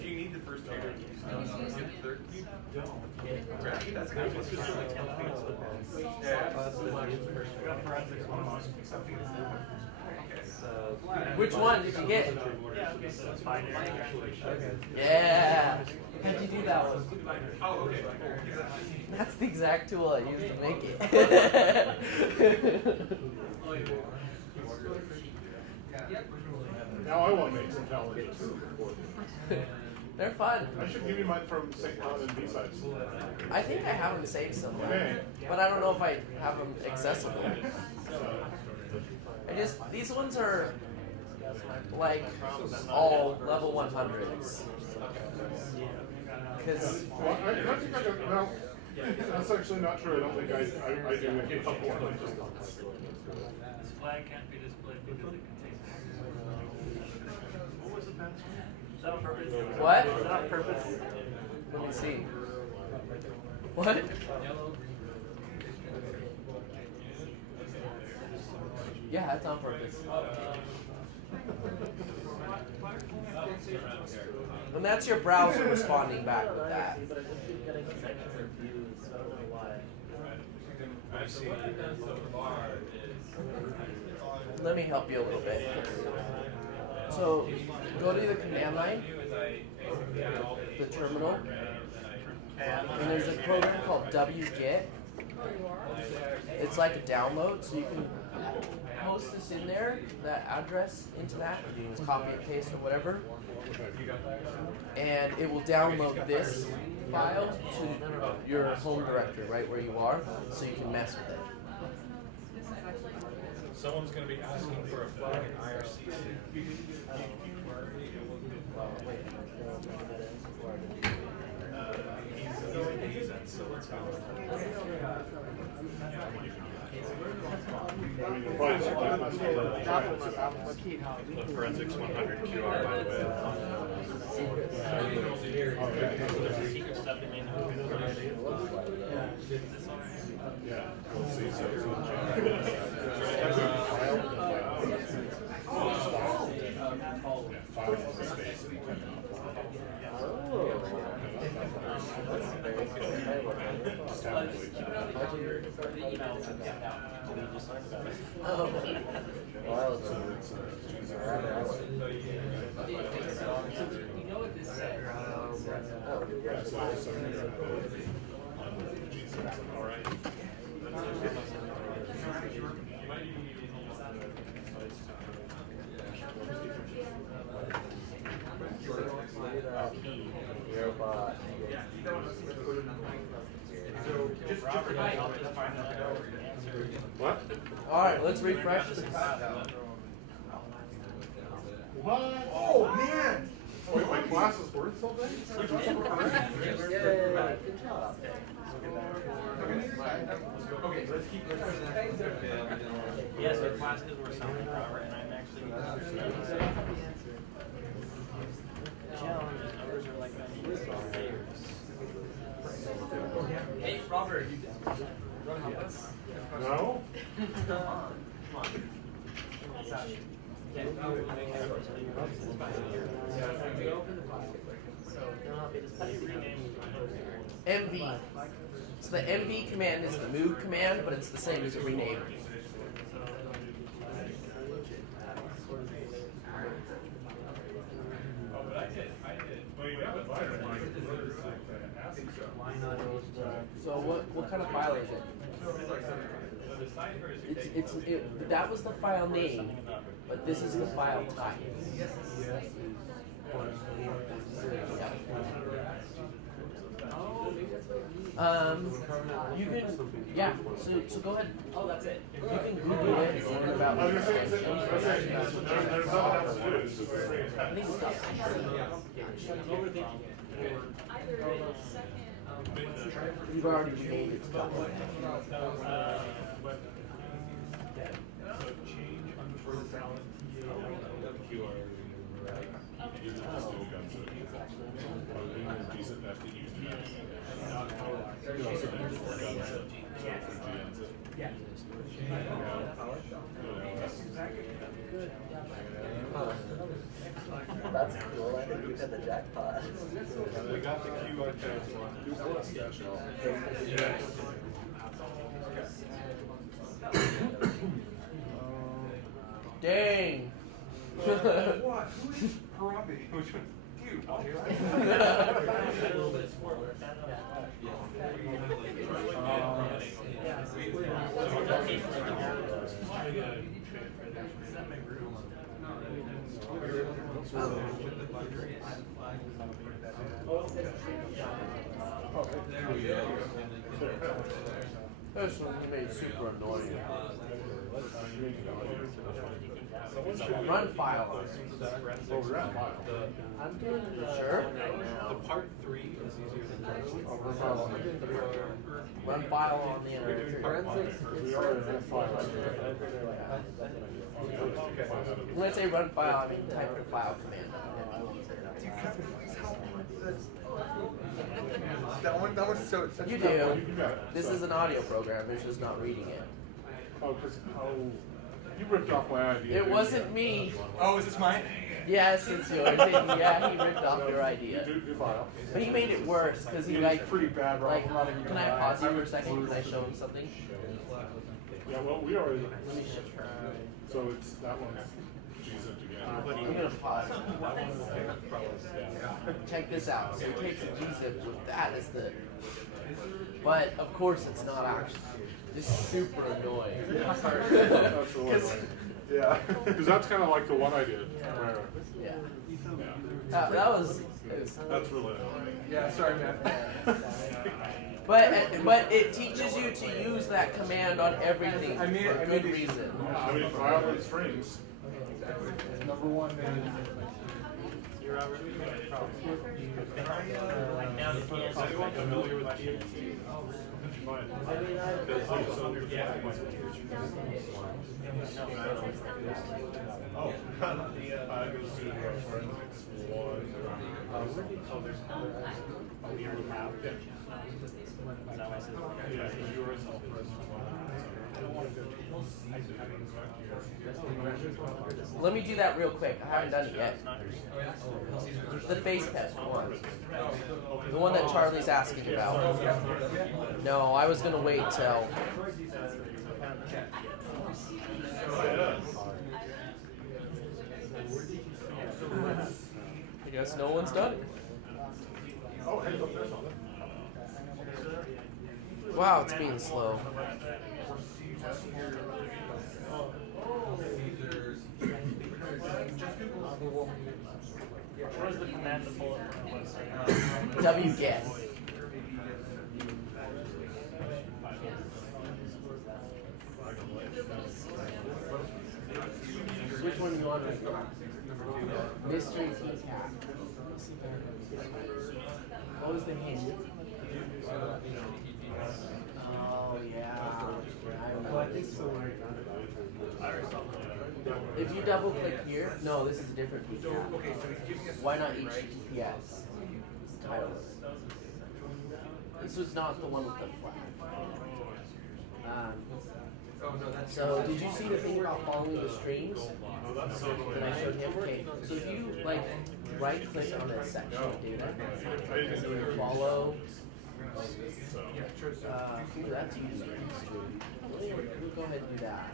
Do you need the first two? You don't. That's good. It's just really Which one did you get? Yeah. How'd you do that one? Oh, okay. That's the exact tool I used to make it. Now I want to make some challenges. They're fun. I should give you mine from St. Cloud and B-Sides. I think I have them saved somewhere, Okay. but I don't know if I have them accessible. These ones are like all level 100s. Because Well, I think I got, well, that's actually not true. I don't think I do make it up one. This flag can't be displayed because it contains. What was the password? Is that on purpose? What? Is that on purpose? Let me see. What? Yeah, that's on purpose. And that's your browser responding back with that. Let me help you a little bit. So, go to the command line, the terminal, and there's a program called wget. It's like a download, so you can post this in there, that address into that, just copy and paste or whatever, and it will download this file to your home directory right where you are, so you can mess with it. Someone's going to be asking for a flag in IRC soon. He's at Silicon. The Forensics 100 QR, by the way. There's a secret stuff in Yeah, we'll see. What? Alright, let's refresh this. What? Oh, man! Wait, my class is worth something? Okay, let's keep Yes, our classes were sounding Robert, and I'm actually challenges. Numbers are like layers. Hey, Robert, you run help us? No? Come on. MV. So the MV command is the move command, but it's the same as a rename. So what kind of file is it? That was the file name, but this is the file type. You can, yeah, so go ahead. Oh, that's it. You can Google it and learn about the extension. I think it's not. You've already made it. That's cool. I think we hit the jackpot. We got the QR Dang. What? Who is Harambe? Dude, This one made super annoying. Run file. I'm doing sure. The part 3 is easier than part 2. Run file on the internet. When I say run file, I mean type the file command. that was so. You do. This is an audio program. It's just not reading it. Oh, you ripped off my idea. It wasn't me. Oh, is this mine? Yes, it's yours. Yeah, he ripped off your idea. Do file. But he made it worse because he It's pretty bad, right? Can I pause you for a second? Can I show him something? Yeah, well, we already. Let me show you. So it's that one's decent again. I'm gonna pause. Check this out. So he takes a G-zip with that as the. But of course, it's not actually. It's super annoying. That's really annoying. Yeah, because that's kind of like the one I did. Where, Yeah. yeah. That was. That's really annoying. Yeah, sorry, man. But it teaches you to use that command on everything for a good reason. I mean, file and strings. Number one, man. You're already anyone familiar with TFT? Oh, Let me do that real quick. I haven't done it yet. The face pet one. The one that Charlie's asking about. No, I was going to wait till... I guess no one's done it. Wow, it's being slow. Where's the command to pull it from? wget. Which one do you want? Mystery Team Captain. What was the name? Oh yeah. I think so. If you double click here, no, this is a different Team Captain. Why not HTTPS? Title. This was not the one with the flag. So did you see the thing about following the streams that I showed him? Okay, so if you like right click on a section of data and then follow, that's user stream. We'll go ahead and do that.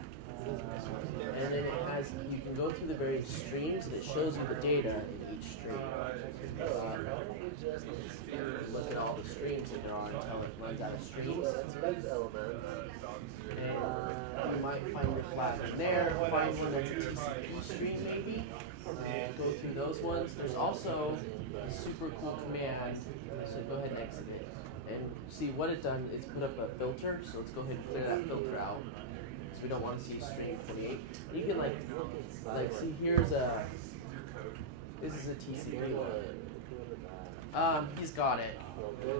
And then it has, you can go through the various streams and it shows you the data in each stream. Look at all the streams that there are until it runs out of streams. And you might find your flag in there, find one that's a TCP stream maybe. Go through those ones. There's also a super cool command, so go ahead and exit it. and see what it done is put up a filter. So let's go ahead and clear that filter out. So we don't want to see string 28. You can like see here's a. This is a TCP one. He's got it.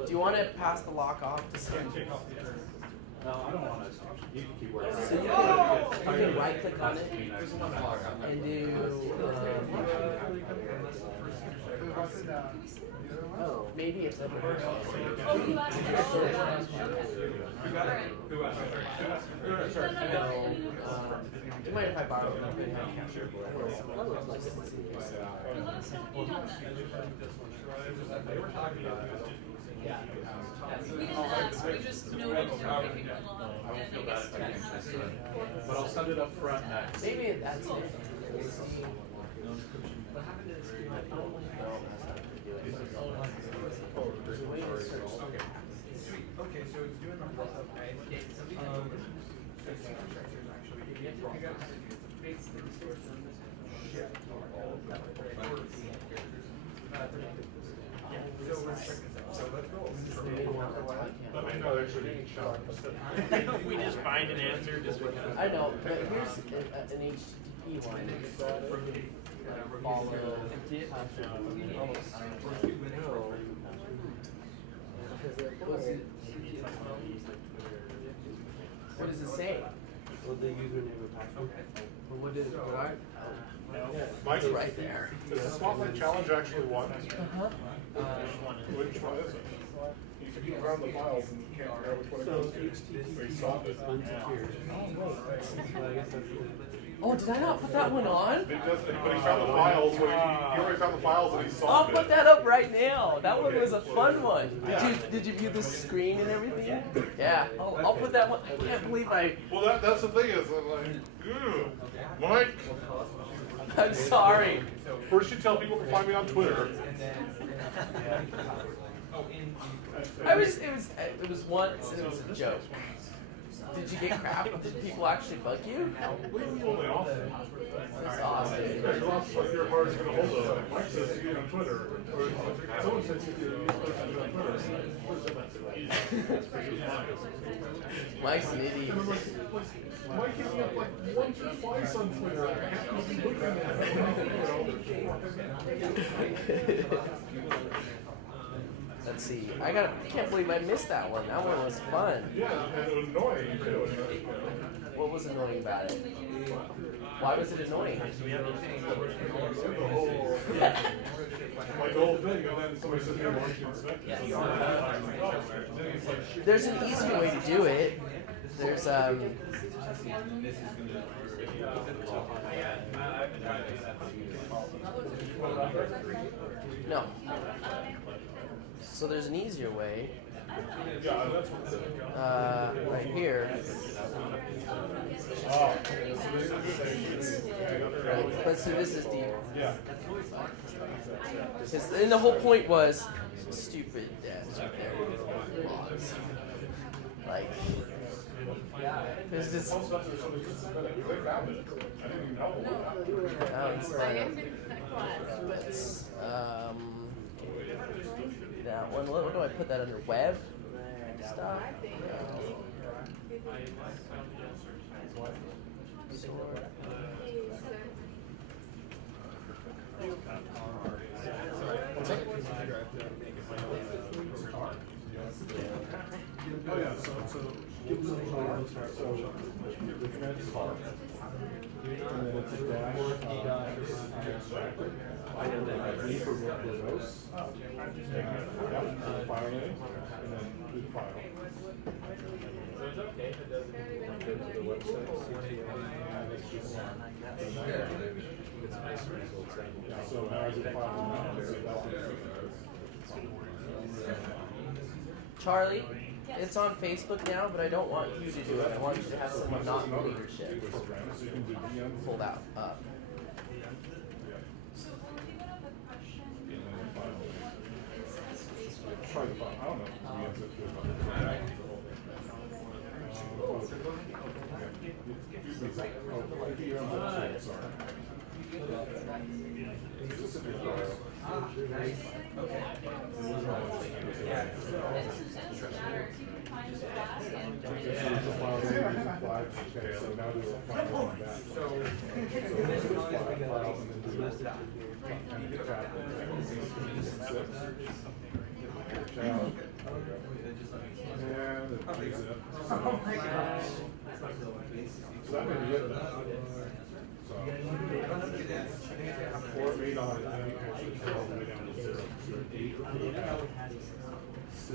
Do you want to pass the lock off to someone? No, I don't want to. You can keep working. So you can right click on it and do. Maybe it's over here. Do you mind if I borrow it? We just noted picking along. But I'll send it up front next. Maybe that's it. Okay, so it's doing the whole okay. Let me know there should be a challenge. We just find an answer just because. I know, but here's an HTTP one. Follow. What does it say? Well, the username and password. Well, what did it? What I? Mike's It's right there. Is the Spotlight Challenge actually won? Uh-huh. Which one is it? You can look around the files and you can't figure out which one it So goes to. HTTP They stopped it. unsecured. Well, I guess that's Oh, did I not put that one on? It does, but he found the files. He already found the files and he I'll solved put it. that up right now. That one was a fun one. Did you view the screen and everything? Yeah. I'll put that one. I can't believe I. Well, that's the thing is, I'm like, ew. Mike. I'm sorry. First you tell people to find me on Twitter. It was once and it was a joke. Did you get crap? Did people actually bug you? Only often. That's awesome. It's like your heart is going to hold up. Mike says to get on Twitter. Or someone says to get on Twitter. Mike's an idiot. And I'm like, Mike hit me up like once or twice on Twitter. I haven't been looking at it. Let's see. I can't believe I missed that one. That one was fun. Yeah, and it was annoying too. What was annoying about it? Why was it annoying? Like the whole thing, and then somebody says, "Hey, why don't you inspect it?" There's an easier way to do it. There's no. So there's an easier way. Right here. But see, this is deep. Yeah. And the whole point was stupid logs. Like, it's just. That was fun. That one. What do I put that under? Web stuff. Oh yeah, so give them the command is car. And then it's a dash, and then V for Rose. F for the file name, and then do the file. Go to the website, CTF, and it's just yeah, so now as a file now, it's Charlie, it's on Facebook now, but I don't want you to do it. I want you to have someone not in leadership pull that up. Try the file. I don't know if we have to do it. This is a file name using flags. Okay, so now do a file on that. So this is file and then do a chapter. And it plays it. Oh my gosh. So that may be it then. So 4, 8 on it, and then you actually turn all the way down to 0. So 8, 6. Yeah, so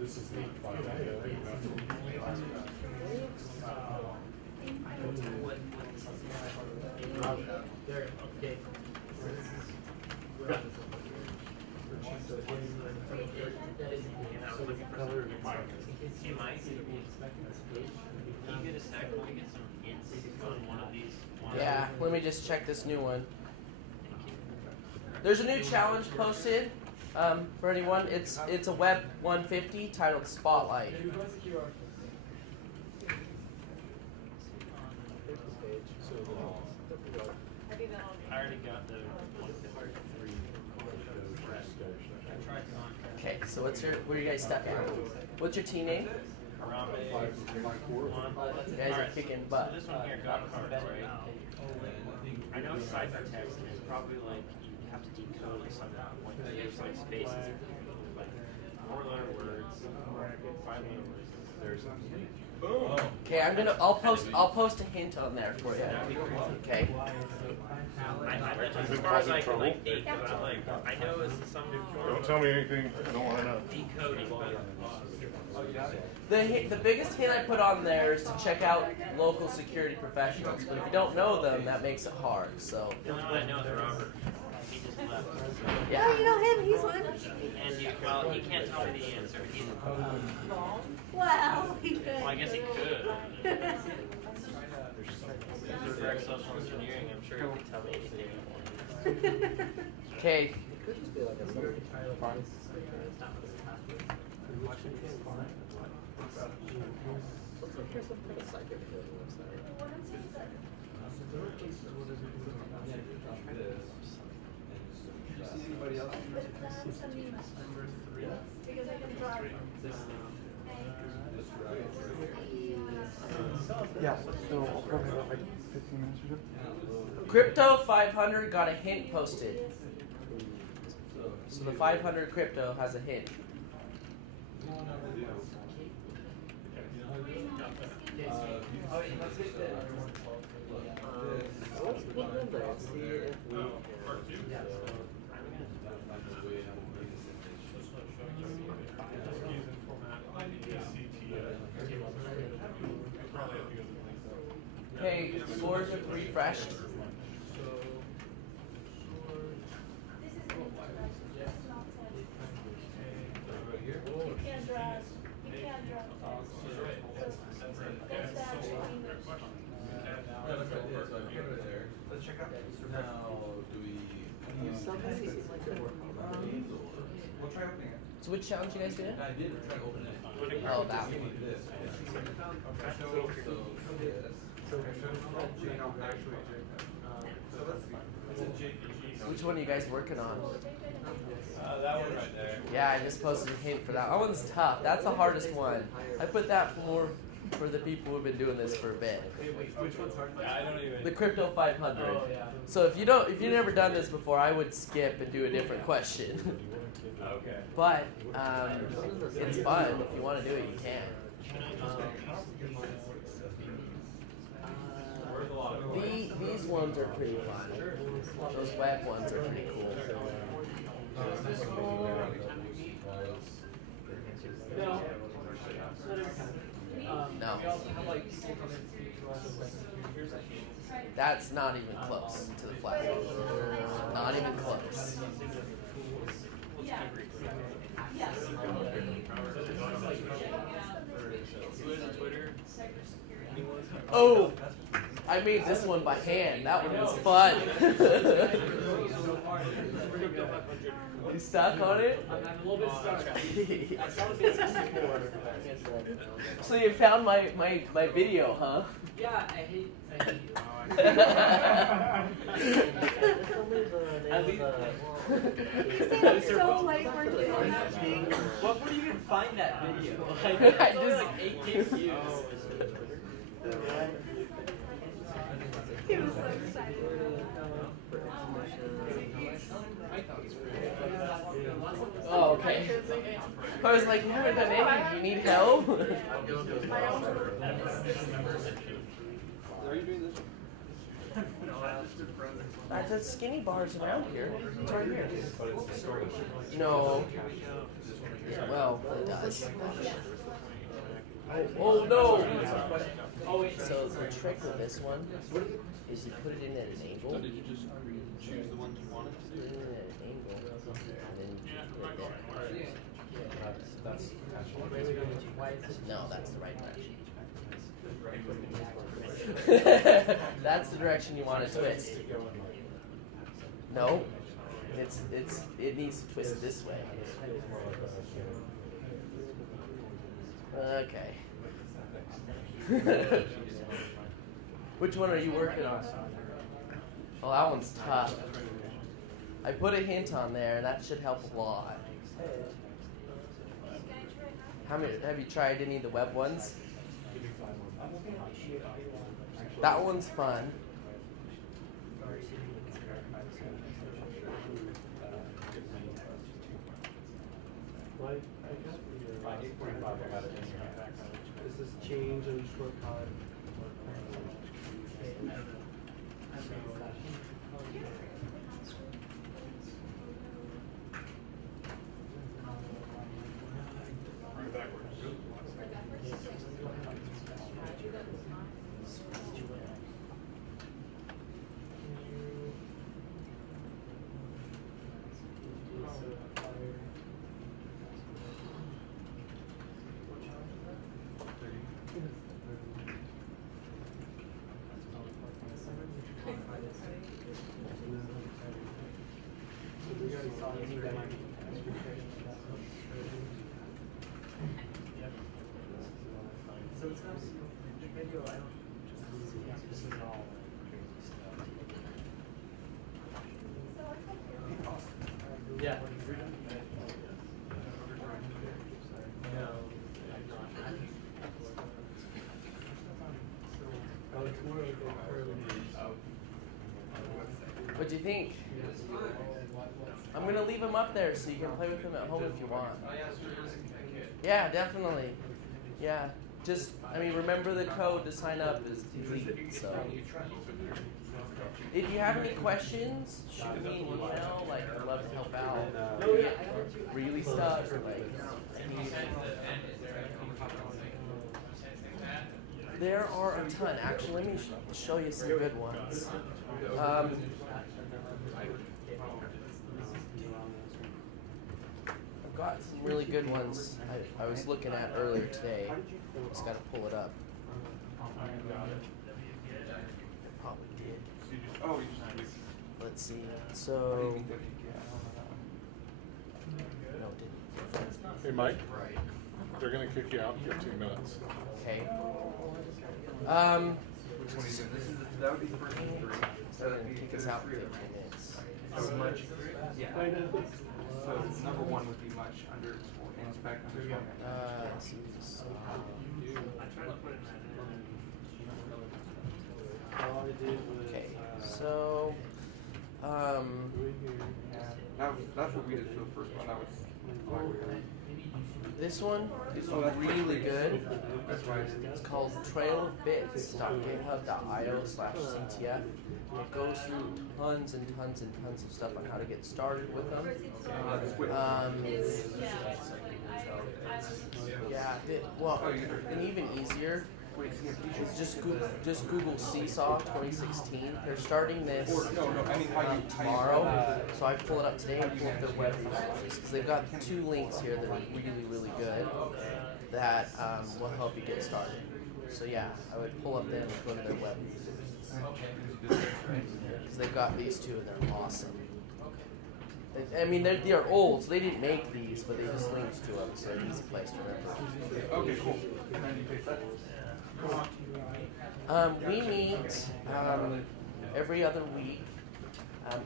this is the final. There, okay. Hey Mike, can you get a sec when we get some hints on one of these? Yeah, let me just check this new one. There's a new challenge posted for anyone. It's a Web 150 titled Spotlight. I already got the 153. Okay, so where are you guys stuck at? What's your team name? You guys are kicking butt. So this one here got cards, right? I know ciphertext is probably like you have to decode it somehow. Like there's like spaces, like 4-letter words, 5-letter words. There's Okay, I'll post a hint on there for you. Okay. As far as I can like date, but like I know it's some form Don't tell me anything I don't want to know. decoding, but The biggest hint I put on there is to check out local security professionals. But if you don't know them, that makes it hard. So. the only one I know is Robert. He just left. Yeah. Oh, you know him, he's one. And he can't tell me the answer. He's Wow, he could. well, I guess he could. For direct social engineering, I'm sure he could tell me anything. Okay. Yeah, so I'll probably have like 15 minutes or so. Crypto 500 got a hint posted. So the 500 crypto has a hint. Let's put them there, see if we can. Okay, scores have refreshed. Let's check out. Now, do we? Sometimes it seems like they're more common. We'll try opening it. So which challenge you guys doing? I did try to open it. Oh, that one. This. Which one are you guys working on? That one right there. Yeah, I just posted a hint for that. That one's tough. That's the hardest one. I put that more for the people who've been doing this for a bit. Which one's hard? I don't even. The Crypto 500. Oh, yeah. So if you've never done this before, I would skip and do a different question. Okay. But it's fun. If you want to do it, you can. These ones are pretty fun. Those web ones are pretty cool. No. That's not even close to the flag. Not even close. Oh, I made this one by hand. That one was fun. You stuck on it? I'm a little bit stuck. I saw the Base64. So you found my video, huh? Yeah, I hate you. At least so late we're doing that. What would you even find that video? Like, I it's only just- like 8K views. He was so excited. Oh, okay. I was like, you haven't done anything. Do you need help? Are you doing this? There's skinny bars around here. It's right here. No. Well, it does. Oh no! So the trick with this one is you put it in at an angle. Did you just choose the ones you wanted to Put it in at an angle, and then you put it there. No, that's the right direction. That's the direction you want to twist. No, it needs to twist this way. Okay. Which one are you working on? Well, that one's tough. I put a hint on there, and that should help a lot. How many have you tried any of the web ones? That one's fun. Is this change and shortcut? So it's not video, I don't just this is all yeah. No, Oh, it's more like a curly. What do you think? I'm gonna leave them up there so you can play with them at home if you want. Yeah, definitely. Yeah, just remember the code to sign up is delete. So if you have any questions, shoot me an email. Like I'd love to help out. Really stuck or like. There are a ton. Actually, let me show you some good ones. I've got some really good ones I was looking at earlier today. Just got to pull it up. I probably did. Oh, you just Let's see. So. No, it didn't. Hey, Mike, they're gonna kick you out in 15 minutes. Okay. that would be the first three. So they're gonna kick us out in 15 minutes. So much, yeah. So number one would be much under inspect under Let's see. I tried to put it in All I did was. Okay. So. That's what we did for the first one. That was This one is really good. It's called trailofbits.github.io/CTF. It goes through tons and tons and tons of stuff on how to get started with them. And even easier is just Google Seesaw 2016. They're starting this tomorrow, so I pull it up today and pull up their web resources because they've got 2 links here that are really, really good that will help you get started. So yeah, I would pull up them and go to their web resources because they've got these 2 and they're awesome. I mean, they're old, so they didn't make these, but they just linked to them, so they're an easy place to remember. Okay, cool. And then you take that. We meet every other week,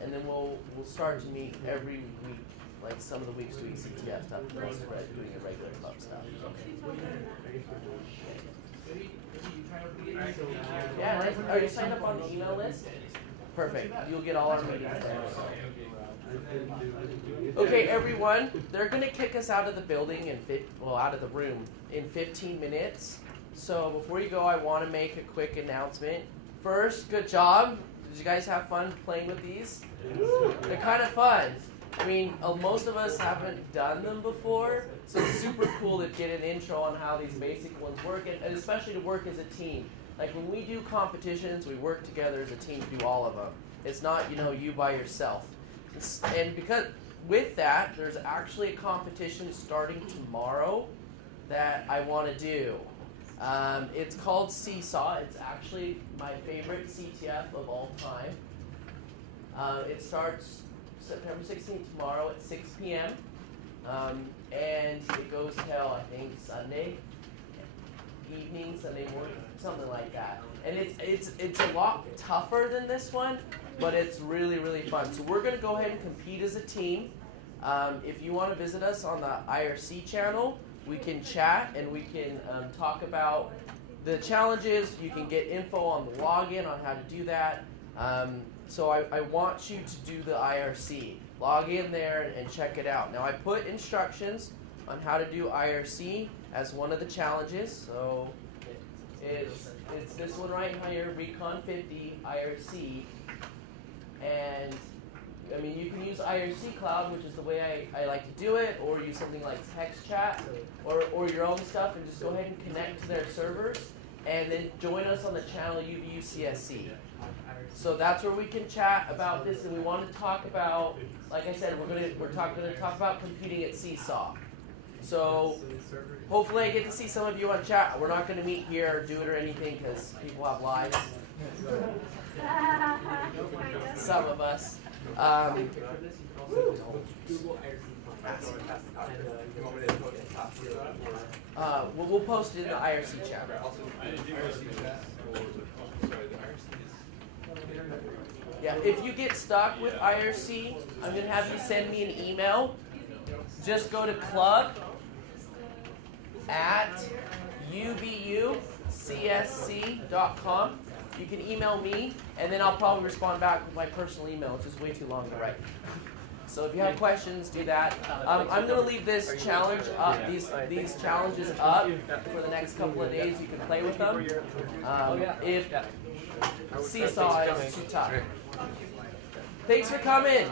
and then we'll start to meet every week, like some of the weeks doing CTF stuff, and most of it doing the regular club stuff. Yeah, nice. Are you signed up on the email list? Perfect. You'll get all our meetings there. Okay, everyone. They're gonna kick us out of the building out of the room in 15 minutes. So before you go, I want to make a quick announcement. First, good job. Did you guys have fun playing with these? They're kind of fun. I mean, most of us haven't done them before, so it's super cool to get an intro on how these basic ones work, and especially to work as a team. Like when we do competitions, we work together as a team to do all of them. It's not, you by yourself. And because with that, there's actually a competition starting tomorrow that I want to do. It's called Seesaw. It's actually my favorite CTF of all time. It starts September 16th tomorrow at 6 p.m. And it goes till, I think, Sunday evening, Sunday morning, something like that. And it's a lot tougher than this one, but it's really, really fun. So we're going to go ahead and compete as a team. If you want to visit us on the IRC channel, we can chat and we can talk about the challenges. You can get info on the login on how to do that. So I want you to do the IRC. Log in there and check it out. Now I put instructions on how to do IRC as one of the challenges. So it's this one right here, Recon 50 IRC. And I mean, you can use IRC Cloud, which is the way I like to do it, or use something like text chat or your own stuff, and just go ahead and connect to their servers, and then join us on the channel UVUCSC. So that's where we can chat about this, and we want to talk about, like I said, we're going to talk about competing at Seesaw. So hopefully I get to see some of you on chat. We're not going to meet here or do it or anything because people have lives. Some of us. We'll post it in the IRC chat. Yeah, if you get stuck with IRC, I'm going to have you send me an email. Just go to club@UVUCSC.com. You can email me, and then I'll probably respond back with my personal email, which is way too long to write. So if you have questions, do that. I'm going to leave this challenge up, these challenges up for the next couple of days. You can play with them. If Seesaw is too tough. Thanks for coming.